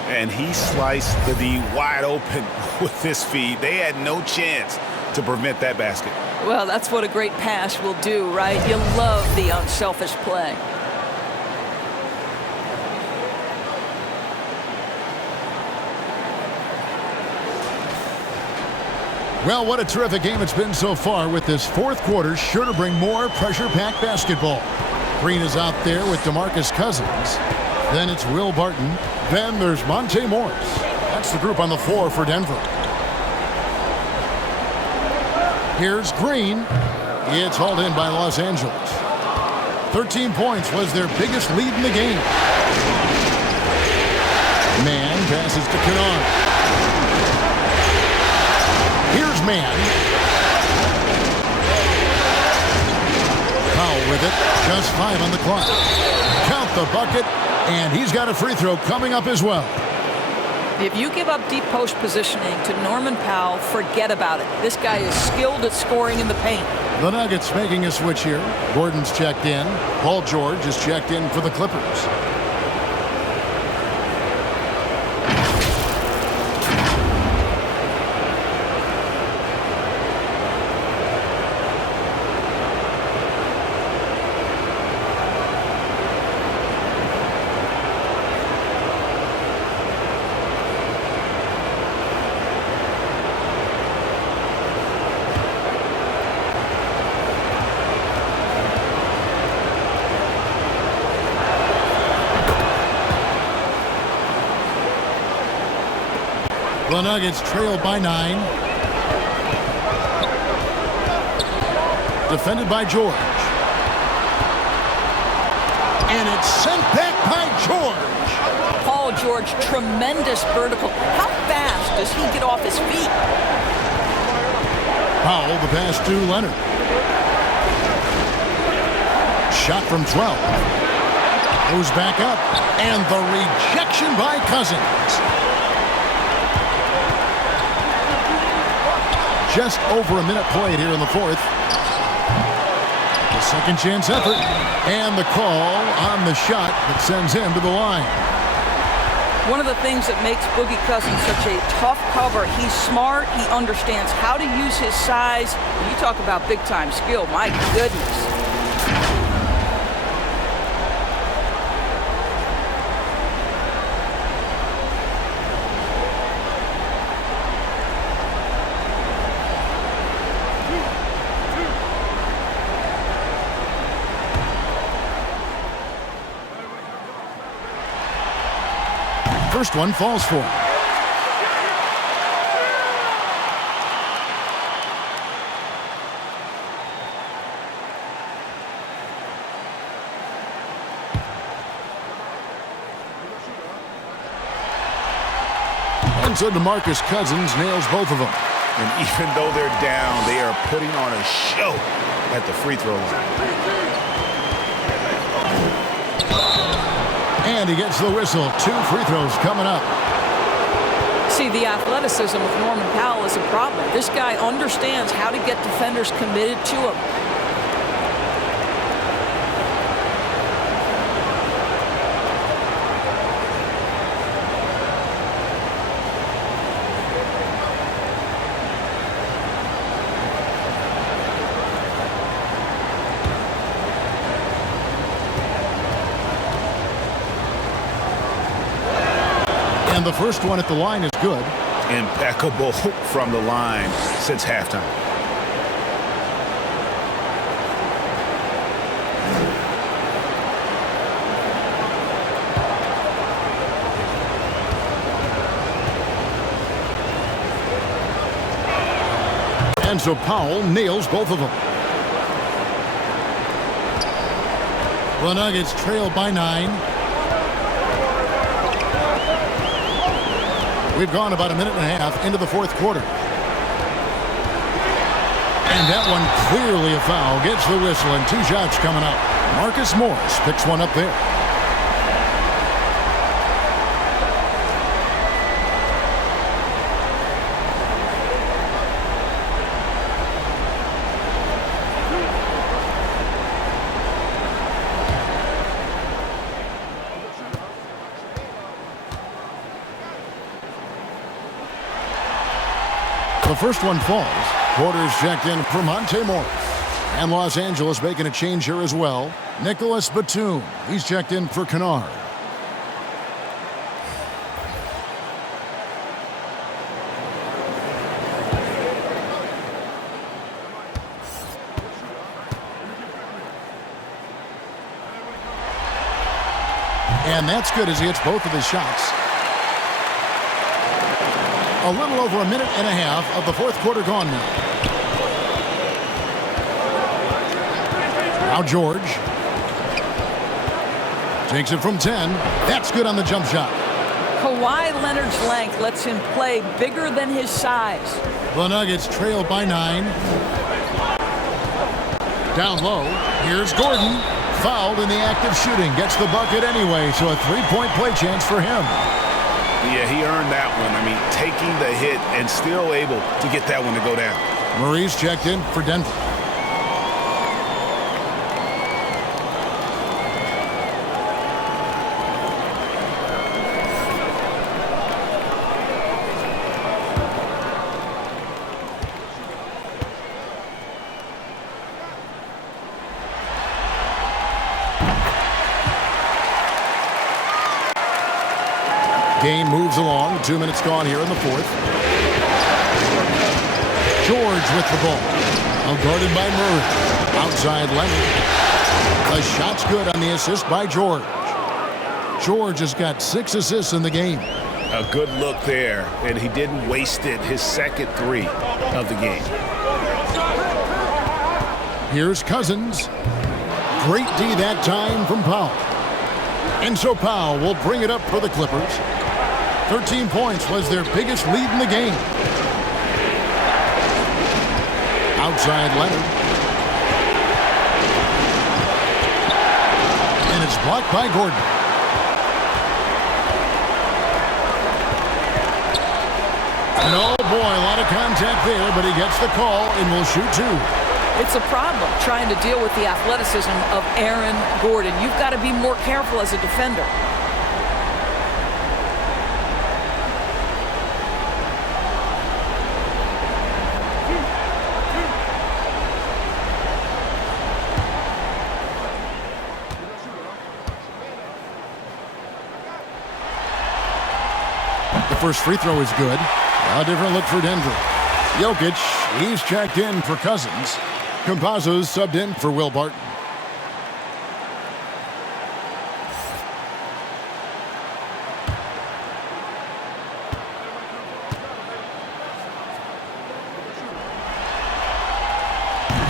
And he sliced the D wide open with this feed. They had no chance to prevent that basket. Well, that's what a great pass will do, right? You love the unselfish play. Well, what a terrific game it's been so far, with this fourth quarter sure to bring more pressure-packed basketball. Green is out there with DeMarcus Cousins. Then it's Will Barton. Then there's Monte Morris. That's the group on the floor for Denver. Here's Green. It's hauled in by Los Angeles. 13 points was their biggest lead in the game. Mann passes to Canard. Here's Mann. Powell with it. Just 5 on the clock. Count the bucket, and he's got a free throw coming up as well. If you give up deep post positioning to Norman Powell, forget about it. This guy is skilled at scoring in the paint. The Nuggets making a switch here. Gordon's checked in. Paul George is checked in for the Clippers. The Nuggets trail by 9. Defended by George. And it's sent back by George. Paul George, tremendous vertical. How fast does he get off his feet? Powell, the pass to Leonard. Shot from 12. Goes back up. And the rejection by Cousins. Just over a minute played here in the fourth. The second chance effort. And the call on the shot that sends him to the line. One of the things that makes Boogie Cousins such a tough cover, he's smart, he understands how to use his size. You talk about big-time skill, my goodness. First one falls for him. And so DeMarcus Cousins nails both of them. And even though they're down, they are putting on a show at the free throw line. And he gets the whistle. 2 free throws coming up. See, the athleticism of Norman Powell is a problem. This guy understands how to get defenders committed to him. And the first one at the line is good. Impeccable from the line since halftime. And so Powell nails both of them. The Nuggets trail by 9. We've gone about a minute and a half into the fourth quarter. And that one clearly a foul. Gets the whistle and 2 shots coming up. Marcus Morris picks one up there. The first one falls. Porter's checked in for Monte Morris. And Los Angeles making a change here as well. Nicholas Batum. He's checked in for Kennard. And that's good as he hits both of his shots. A little over a minute and a half of the fourth quarter gone now. Now George takes it from 10. That's good on the jump shot. Kawhi Leonard's length lets him play bigger than his size. The Nuggets trail by 9. Down low. Here's Gordon. Fouled in the act of shooting. Gets the bucket anyway, so a 3-point play chance for him. Yeah, he earned that one. I mean, taking the hit and still able to get that one to go down. Murray's checked in for Denver. Game moves along. 2 minutes gone here in the fourth. George with the ball. Now guarded by Murray. Outside Leonard. The shot's good on the assist by George. George has got 6 assists in the game. A good look there, and he didn't waste it. His second 3 of the game. Here's Cousins. Great D that time from Powell. And so Powell will bring it up for the Clippers. 13 points was their biggest lead in the game. Outside Leonard. And it's blocked by Gordon. And oh boy, a lot of contact there, but he gets the call and will shoot 2. It's a problem trying to deal with the athleticism of Aaron Gordon. You've got to be more careful as a defender. The first free throw is good. A different look for Denver. Jokic, he's checked in for Cousins. Campazzo's subbed in for Will Barton.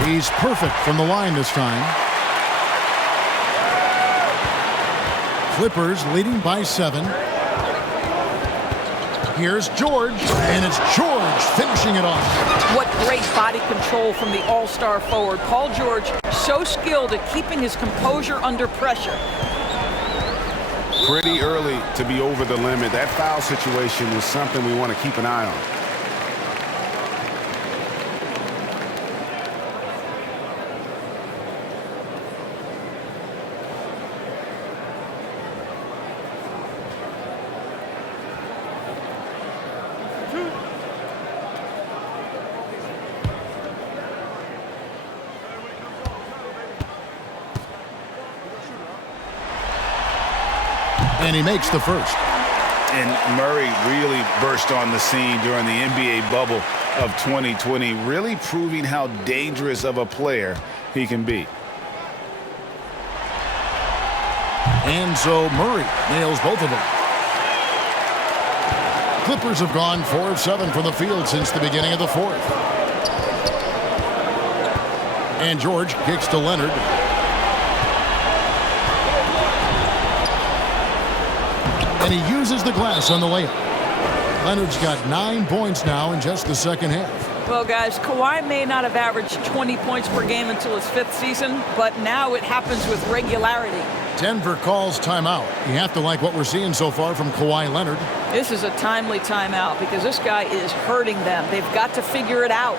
He's perfect from the line this time. Clippers leading by 7. Here's George, and it's George finishing it off. What great body control from the all-star forward. Paul George, so skilled at keeping his composure under pressure. Pretty early to be over the limit. That foul situation is something we want to keep an eye on. And he makes the first. And Murray really burst on the scene during the NBA bubble of 2020, really proving how dangerous of a player he can be. And so Murray nails both of them. Clippers have gone 4 of 7 from the field since the beginning of the fourth. And George kicks to Leonard. And he uses the glass on the layup. Leonard's got 9 points now in just the second half. Well, guys, Kawhi may not have averaged 20 points per game until his 5th season, but now it happens with regularity. Denver calls timeout. You have to like what we're seeing so far from Kawhi Leonard. This is a timely timeout because this guy is hurting them. They've got to figure it out.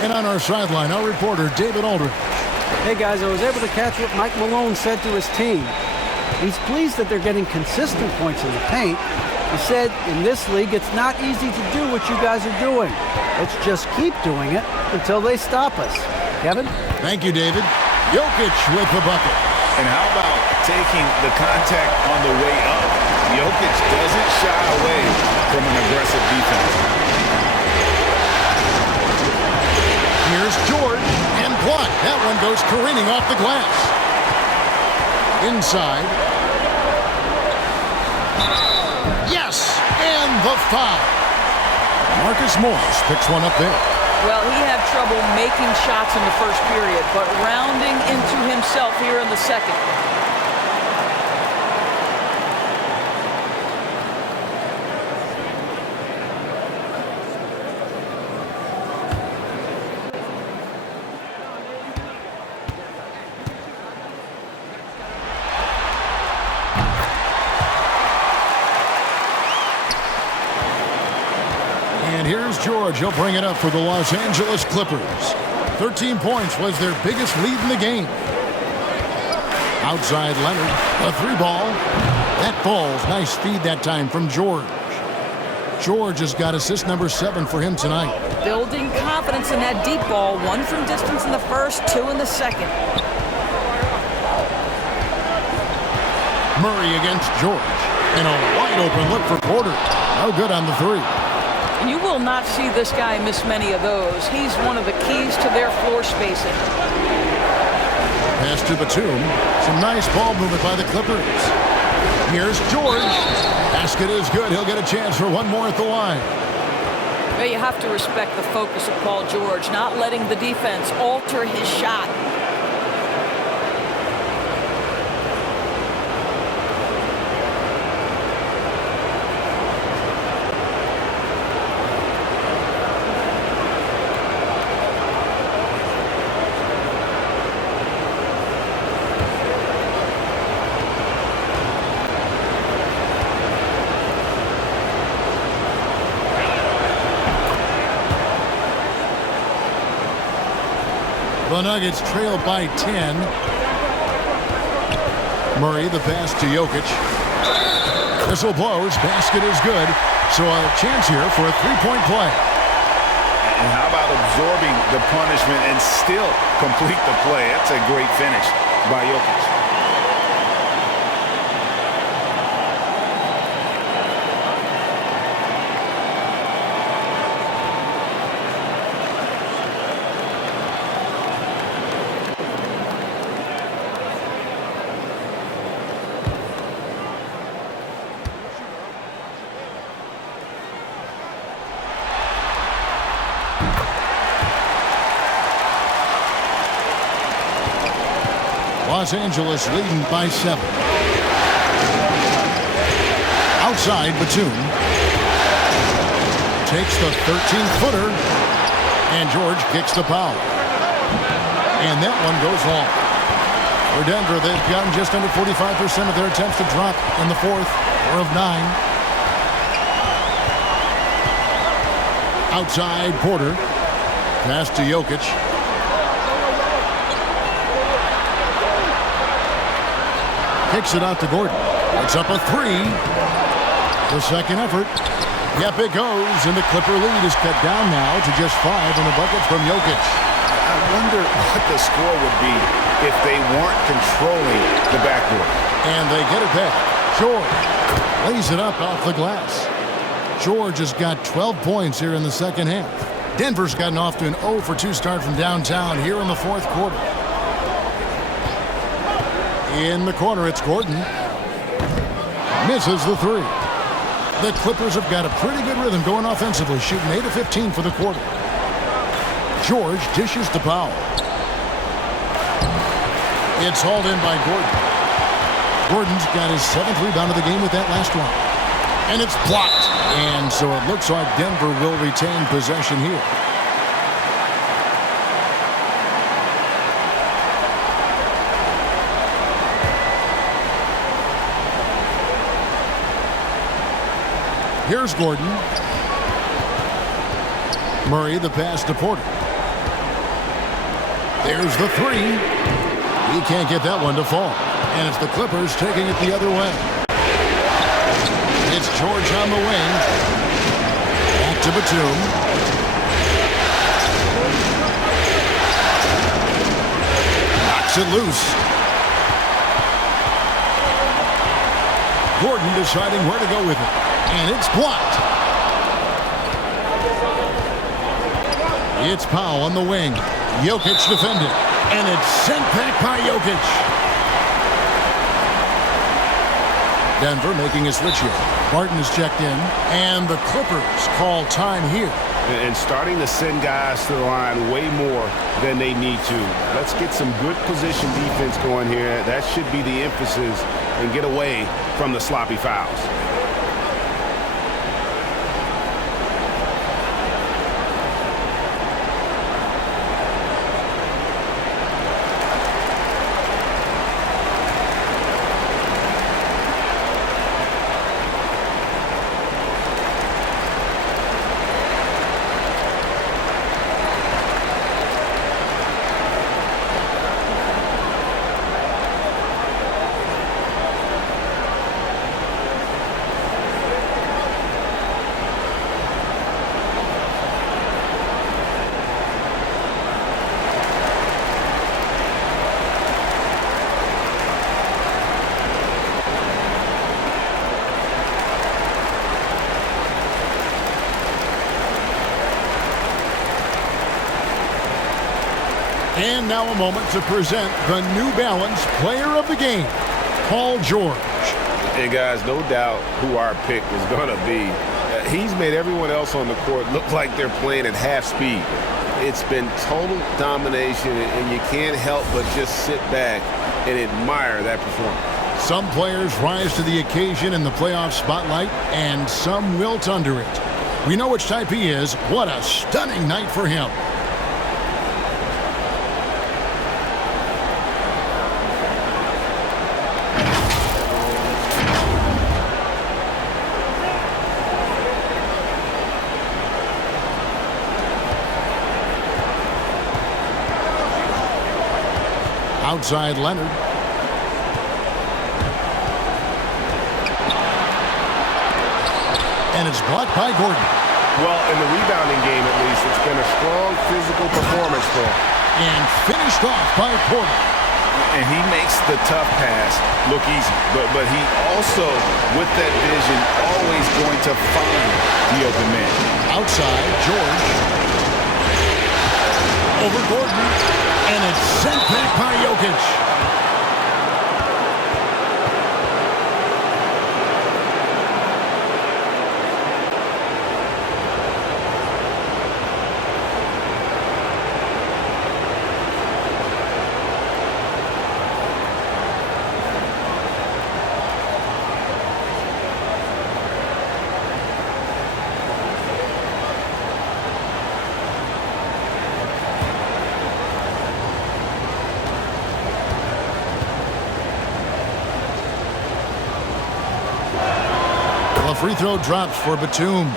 And on our sideline, our reporter, David Aldridge. Hey, guys, I was able to catch what Mike Malone said to his team. He's pleased that they're getting consistent points in the paint. He said, in this league, it's not easy to do what you guys are doing. Let's just keep doing it until they stop us. Kevin? Thank you, David. Jokic with the bucket. And how about taking the contact on the way up? Jokic doesn't shy away from an aggressive defense. Here's George, and blocked. That one goes careening off the glass. Inside. Yes, and the foul. Marcus Morris picks one up there. Well, he had trouble making shots in the first period, but rounding into himself here in the second. And here's George. He'll bring it up for the Los Angeles Clippers. 13 points was their biggest lead in the game. Outside Leonard, a 3-ball. That falls. Nice feed that time from George. George has got assist number 7 for him tonight. Building confidence in that deep ball. 1 from distance in the first, 2 in the second. Murray against George. And a wide open look for Porter. No good on the 3. You will not see this guy miss many of those. He's one of the keys to their floor spacing. Pass to Batum. Some nice ball movement by the Clippers. Here's George. Basket is good. He'll get a chance for one more at the line. Well, you have to respect the focus of Paul George, not letting the defense alter his shot. The Nuggets trail by 10. Murray, the pass to Jokic. Whistle blows. Basket is good. So a chance here for a three-point play. And how about absorbing the punishment and still complete the play? That's a great finish by Jokic. Los Angeles leading by 7. Outside, Batum takes the 13-footer, and George kicks the foul. And that one goes long. For Denver, they've gotten just under 45% of their attempts to drop in the fourth, 4 of 9. Outside, Porter. Pass to Jokic. Kicks it out to Gordon. It's up a 3. The second effort. Yep, it goes, and the Clipper lead is cut down now to just 5 on the bucket from Jokic. I wonder what the score would be if they weren't controlling the backboard. And they get it back. George lays it up off the glass. George has got 12 points here in the second half. Denver's gotten off to an 0 for 2 start from downtown here in the fourth quarter. In the corner, it's Gordon. Misses the 3. The Clippers have got a pretty good rhythm going offensively, shooting 8 of 15 for the quarter. George dishes to Powell. It's hauled in by Gordon. Gordon's got his 7th rebound of the game with that last one. And it's blocked. And so it looks like Denver will retain possession here. Here's Gordon. Murray, the pass to Porter. There's the 3. He can't get that one to fall. And it's the Clippers taking it the other way. It's George on the wing. Back to Batum. Knocks it loose. Gordon deciding where to go with it. And it's blocked. It's Powell on the wing. Jokic defended. And it's sent back by Jokic. Denver making a switch here. Martin is checked in. And the Clippers call time here. And starting to send guys to the line way more than they need to. Let's get some good position defense going here. That should be the emphasis and get away from the sloppy fouls. And now a moment to present the New Balance Player of the Game, Paul George. And guys, no doubt who our pick is going to be. He's made everyone else on the court look like they're playing at half speed. It's been total domination, and you can't help but just sit back and admire that performance. Some players rise to the occasion in the playoff spotlight, and some wilt under it. We know which type he is. What a stunning night for him. Outside Leonard. And it's blocked by Gordon. Well, in the rebounding game, at least, it's been a strong physical performance for him. And finished off by Porter. And he makes the tough pass look easy. But he also, with that vision, always going to find the open man. Outside, George. Over Gordon. And it's sent back by Jokic. A free throw drops for Batum.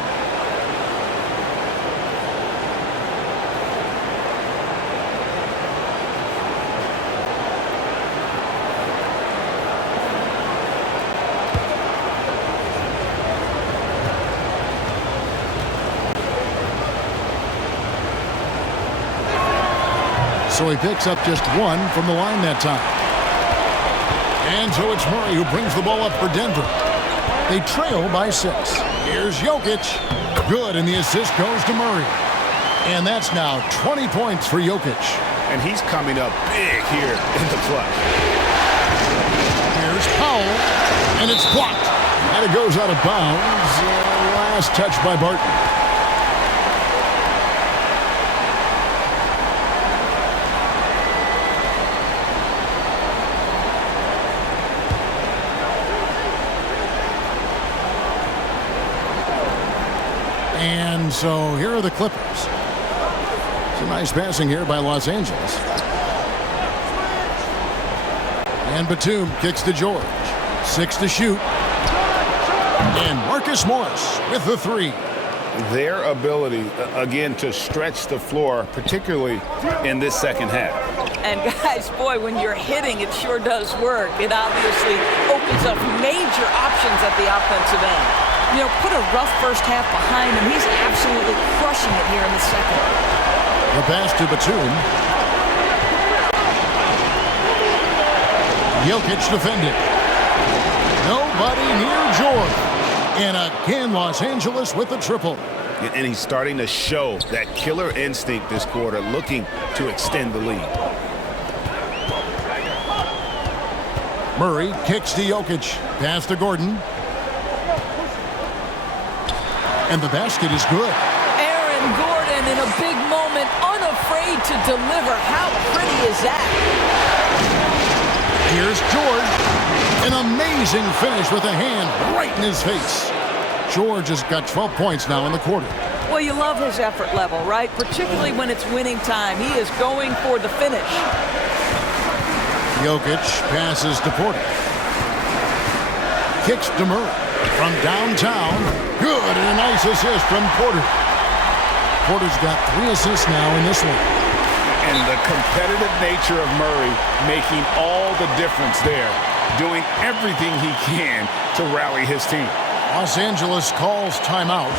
So he picks up just one from the line that time. And so it's Murray who brings the ball up for Denver. They trail by 6. Here's Jokic. Good, and the assist goes to Murray. And that's now 20 points for Jokic. And he's coming up big here in the clutch. Here's Powell, and it's blocked. And it goes out of bounds. Last touch by Barton. And so here are the Clippers. Some nice passing here by Los Angeles. And Batum kicks to George. 6 to shoot. And Marcus Morris with the 3. Their ability, again, to stretch the floor, particularly in this second half. And guys, boy, when you're hitting, it sure does work. It obviously opens up major options at the offensive end. You know, put a rough first half behind him. He's absolutely crushing it here in the second. The pass to Batum. Jokic defended. Nobody near George. And again, Los Angeles with the triple. And he's starting to show that killer instinct this quarter, looking to extend the lead. Murray kicks to Jokic. Pass to Gordon. And the basket is good. Aaron Gordon in a big moment, unafraid to deliver. How pretty is that? Here's George. An amazing finish with a hand right in his face. George has got 12 points now in the quarter. Well, you love his effort level, right? Particularly when it's winning time. He is going for the finish. Jokic passes to Porter. Kicks to Murray. From downtown, good, and a nice assist from Porter. Porter's got 3 assists now in this one. And the competitive nature of Murray making all the difference there, doing everything he can to rally his team. Los Angeles calls timeout.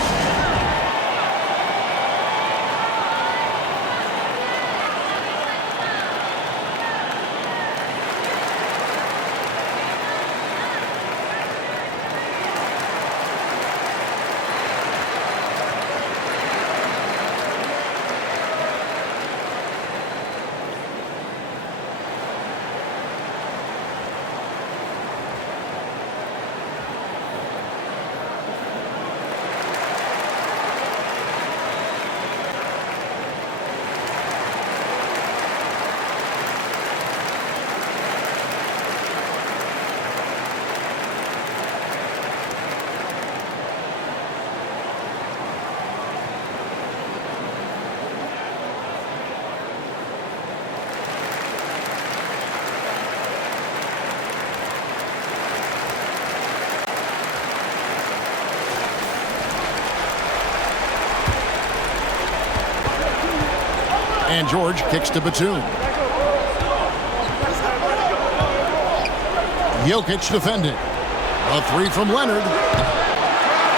And George kicks to Batum. Jokic defended. A 3 from Leonard.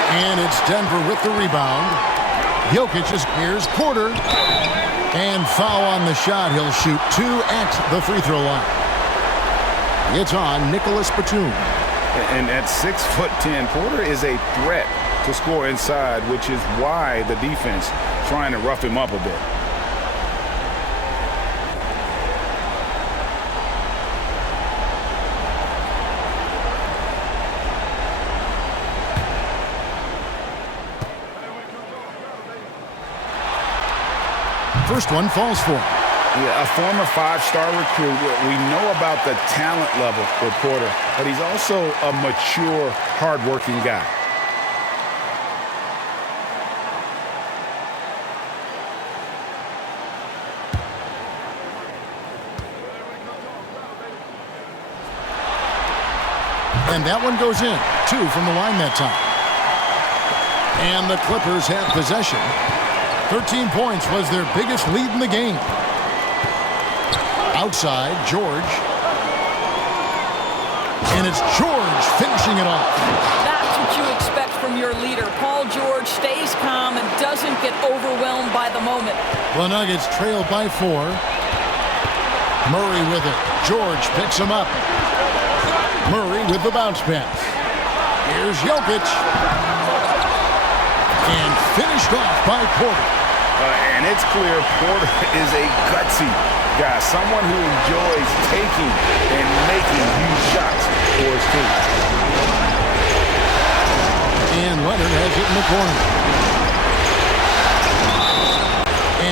And it's Denver with the rebound. Jokic is here's Porter. And foul on the shot. He'll shoot 2 at the free throw line. It's on Nicholas Batum. And at 6'10", Porter is a threat to score inside, which is why the defense trying to rough him up a bit. First one falls for him. Yeah, a former 5-star recruit. We know about the talent level with Porter, but he's also a mature, hard-working guy. And that one goes in. 2 from the line that time. And the Clippers have possession. 13 points was their biggest lead in the game. Outside, George. And it's George finishing it off. That's what you expect from your leader. Paul George stays calm and doesn't get overwhelmed by the moment. The Nuggets trail by 4. Murray with it. George picks him up. Murray with the bounce pass. Here's Jokic. And finished off by Porter. And it's clear Porter is a gutsy guy, someone who enjoys taking and making huge shots for his team. And Leonard has it in the corner.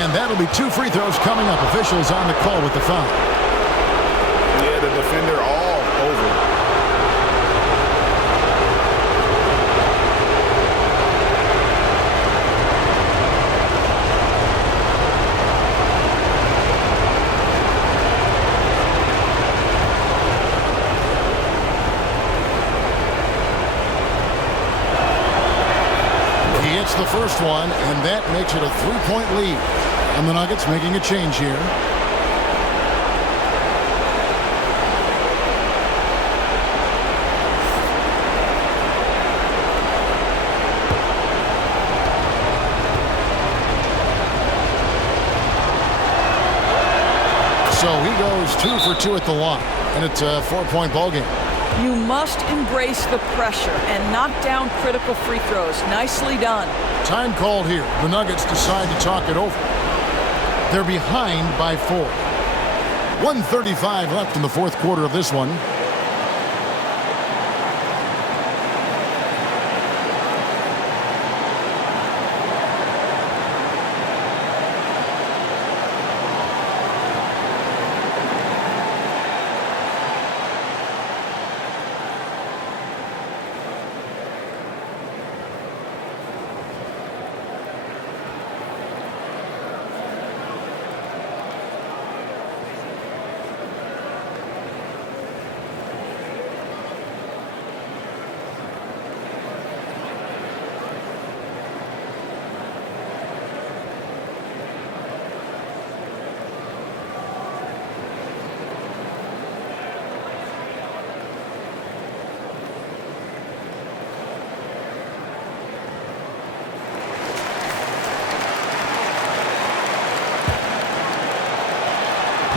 And that'll be 2 free throws coming up. Officials on the call with the foul. Yeah, the defender all over. The first one, and that makes it a 3-point lead. And the Nuggets making a change here. So he goes 2 for 2 at the line, and it's a 4-point ball game. You must embrace the pressure and knock down critical free throws. Nicely done. Time called here. The Nuggets decide to talk it over. They're behind by 4. 1:35 left in the fourth quarter of this one.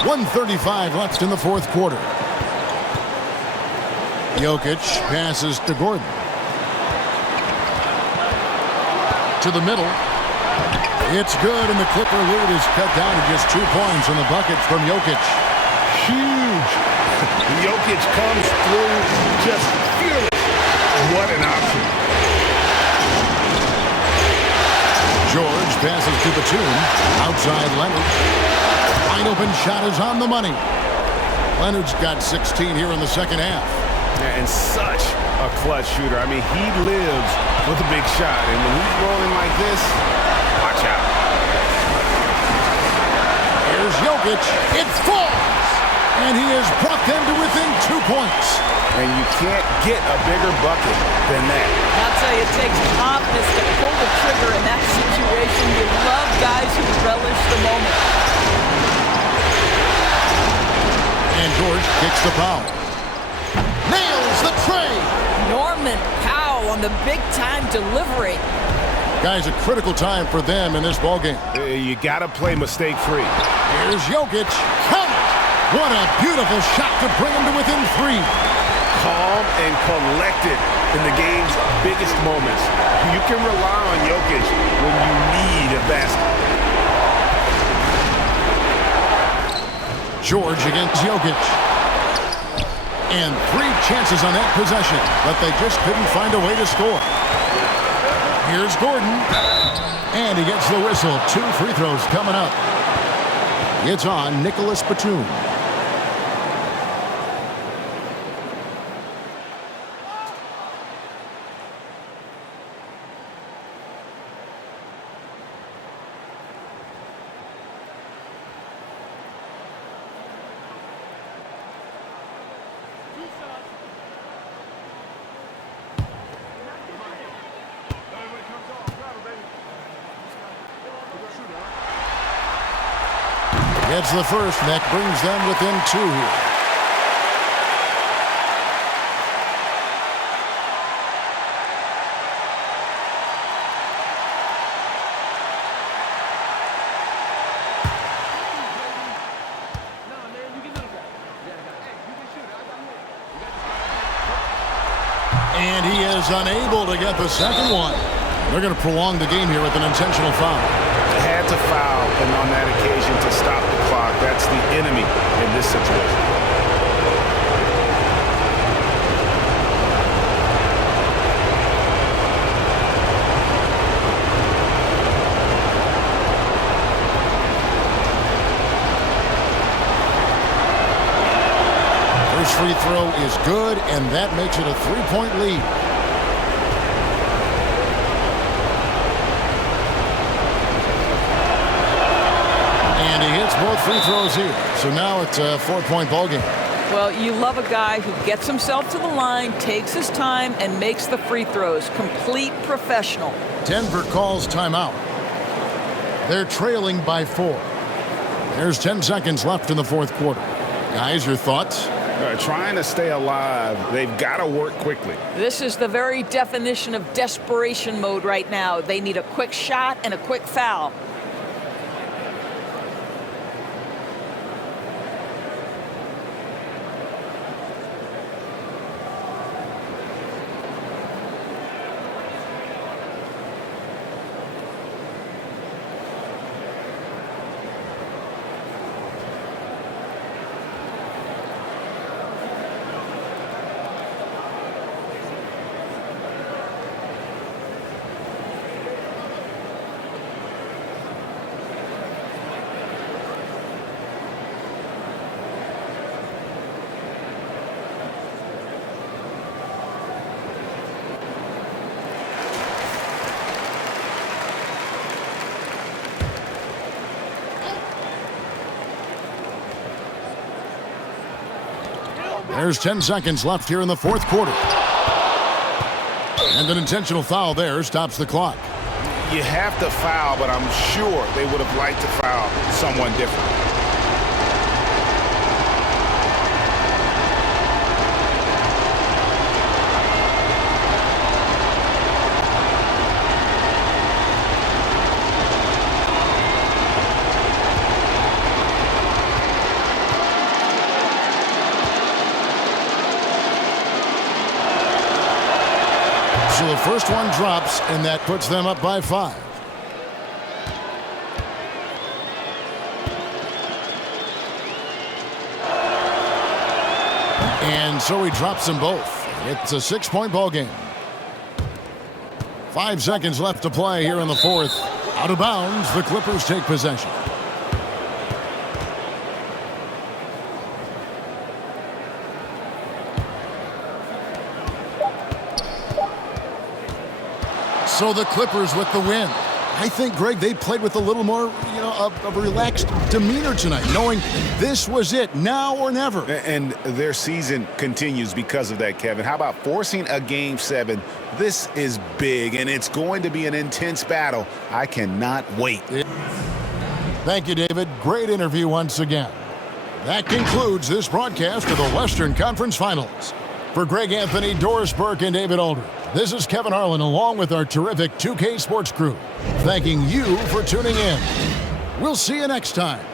.135 left in the fourth quarter. Jokic passes to Gordon. To the middle. It's good, and the Clipper lead is cut down to just 2 points in the bucket from Jokic. Huge. Jokic comes through just fearless. What an option. George passes to Batum. Outside Leonard. Wide open shot is on the money. Leonard's got 16 here in the second half. Yeah, and such a clutch shooter. I mean, he lives with a big shot. And when he's rolling like this, watch out. Here's Jokic. It falls. And he has brought them to within 2 points. And you can't get a bigger bucket than that. I'll tell you, it takes confidence to pull the trigger in that situation. You love guys who relish the moment. And George kicks the foul. Nails the tray. Norman Powell Wow, on the big-time delivery. Guys, a critical time for them in this ballgame. You got to play mistake-free. Here's Jokic. Count it! What a beautiful shot to bring him to within 3. Calm and collected in the game's biggest moments. You can rely on Jokic when you need a basket. George against Jokic. And 3 chances on that possession, but they just couldn't find a way to score. Here's Gordon. And he gets the whistle. 2 free throws coming up. It's on Nicholas Batum. Gets the first, and that brings them within 2 here. And he is unable to get the second one. They're going to prolong the game here with an intentional foul. Had to foul, and on that occasion to stop the clock. That's the enemy in this situation. First free throw is good, and that makes it a 3-point lead. And he hits both free throws here. So now it's a 4-point ball game. Well, you love a guy who gets himself to the line, takes his time, and makes the free throws. Complete professional. Denver calls timeout. They're trailing by 4. There's 10 seconds left in the fourth quarter. Guys, your thoughts? Trying to stay alive. They've got to work quickly. This is the very definition of desperation mode right now. They need a quick shot and a quick foul. There's 10 seconds left here in the fourth quarter. And an intentional foul there stops the clock. You have to foul, but I'm sure they would have liked to foul someone different. So the first one drops, and that puts them up by 5. And so he drops them both. It's a 6-point ball game. 5 seconds left to play here in the fourth. Out of bounds, the Clippers take possession. So the Clippers with the win. I think, Greg, they played with a little more, of a relaxed demeanor tonight, knowing this was it, now or never. And their season continues because of that, Kevin. How about forcing a Game 7? This is big, and it's going to be an intense battle. I cannot wait. Thank you, David. Great interview once again. That concludes this broadcast of the Western Conference Finals. For Greg Anthony, Doris Burke, and David Aldridge, This is Kevin Harlan along with our terrific 2K Sports crew, thanking you for tuning in. We'll see you next time.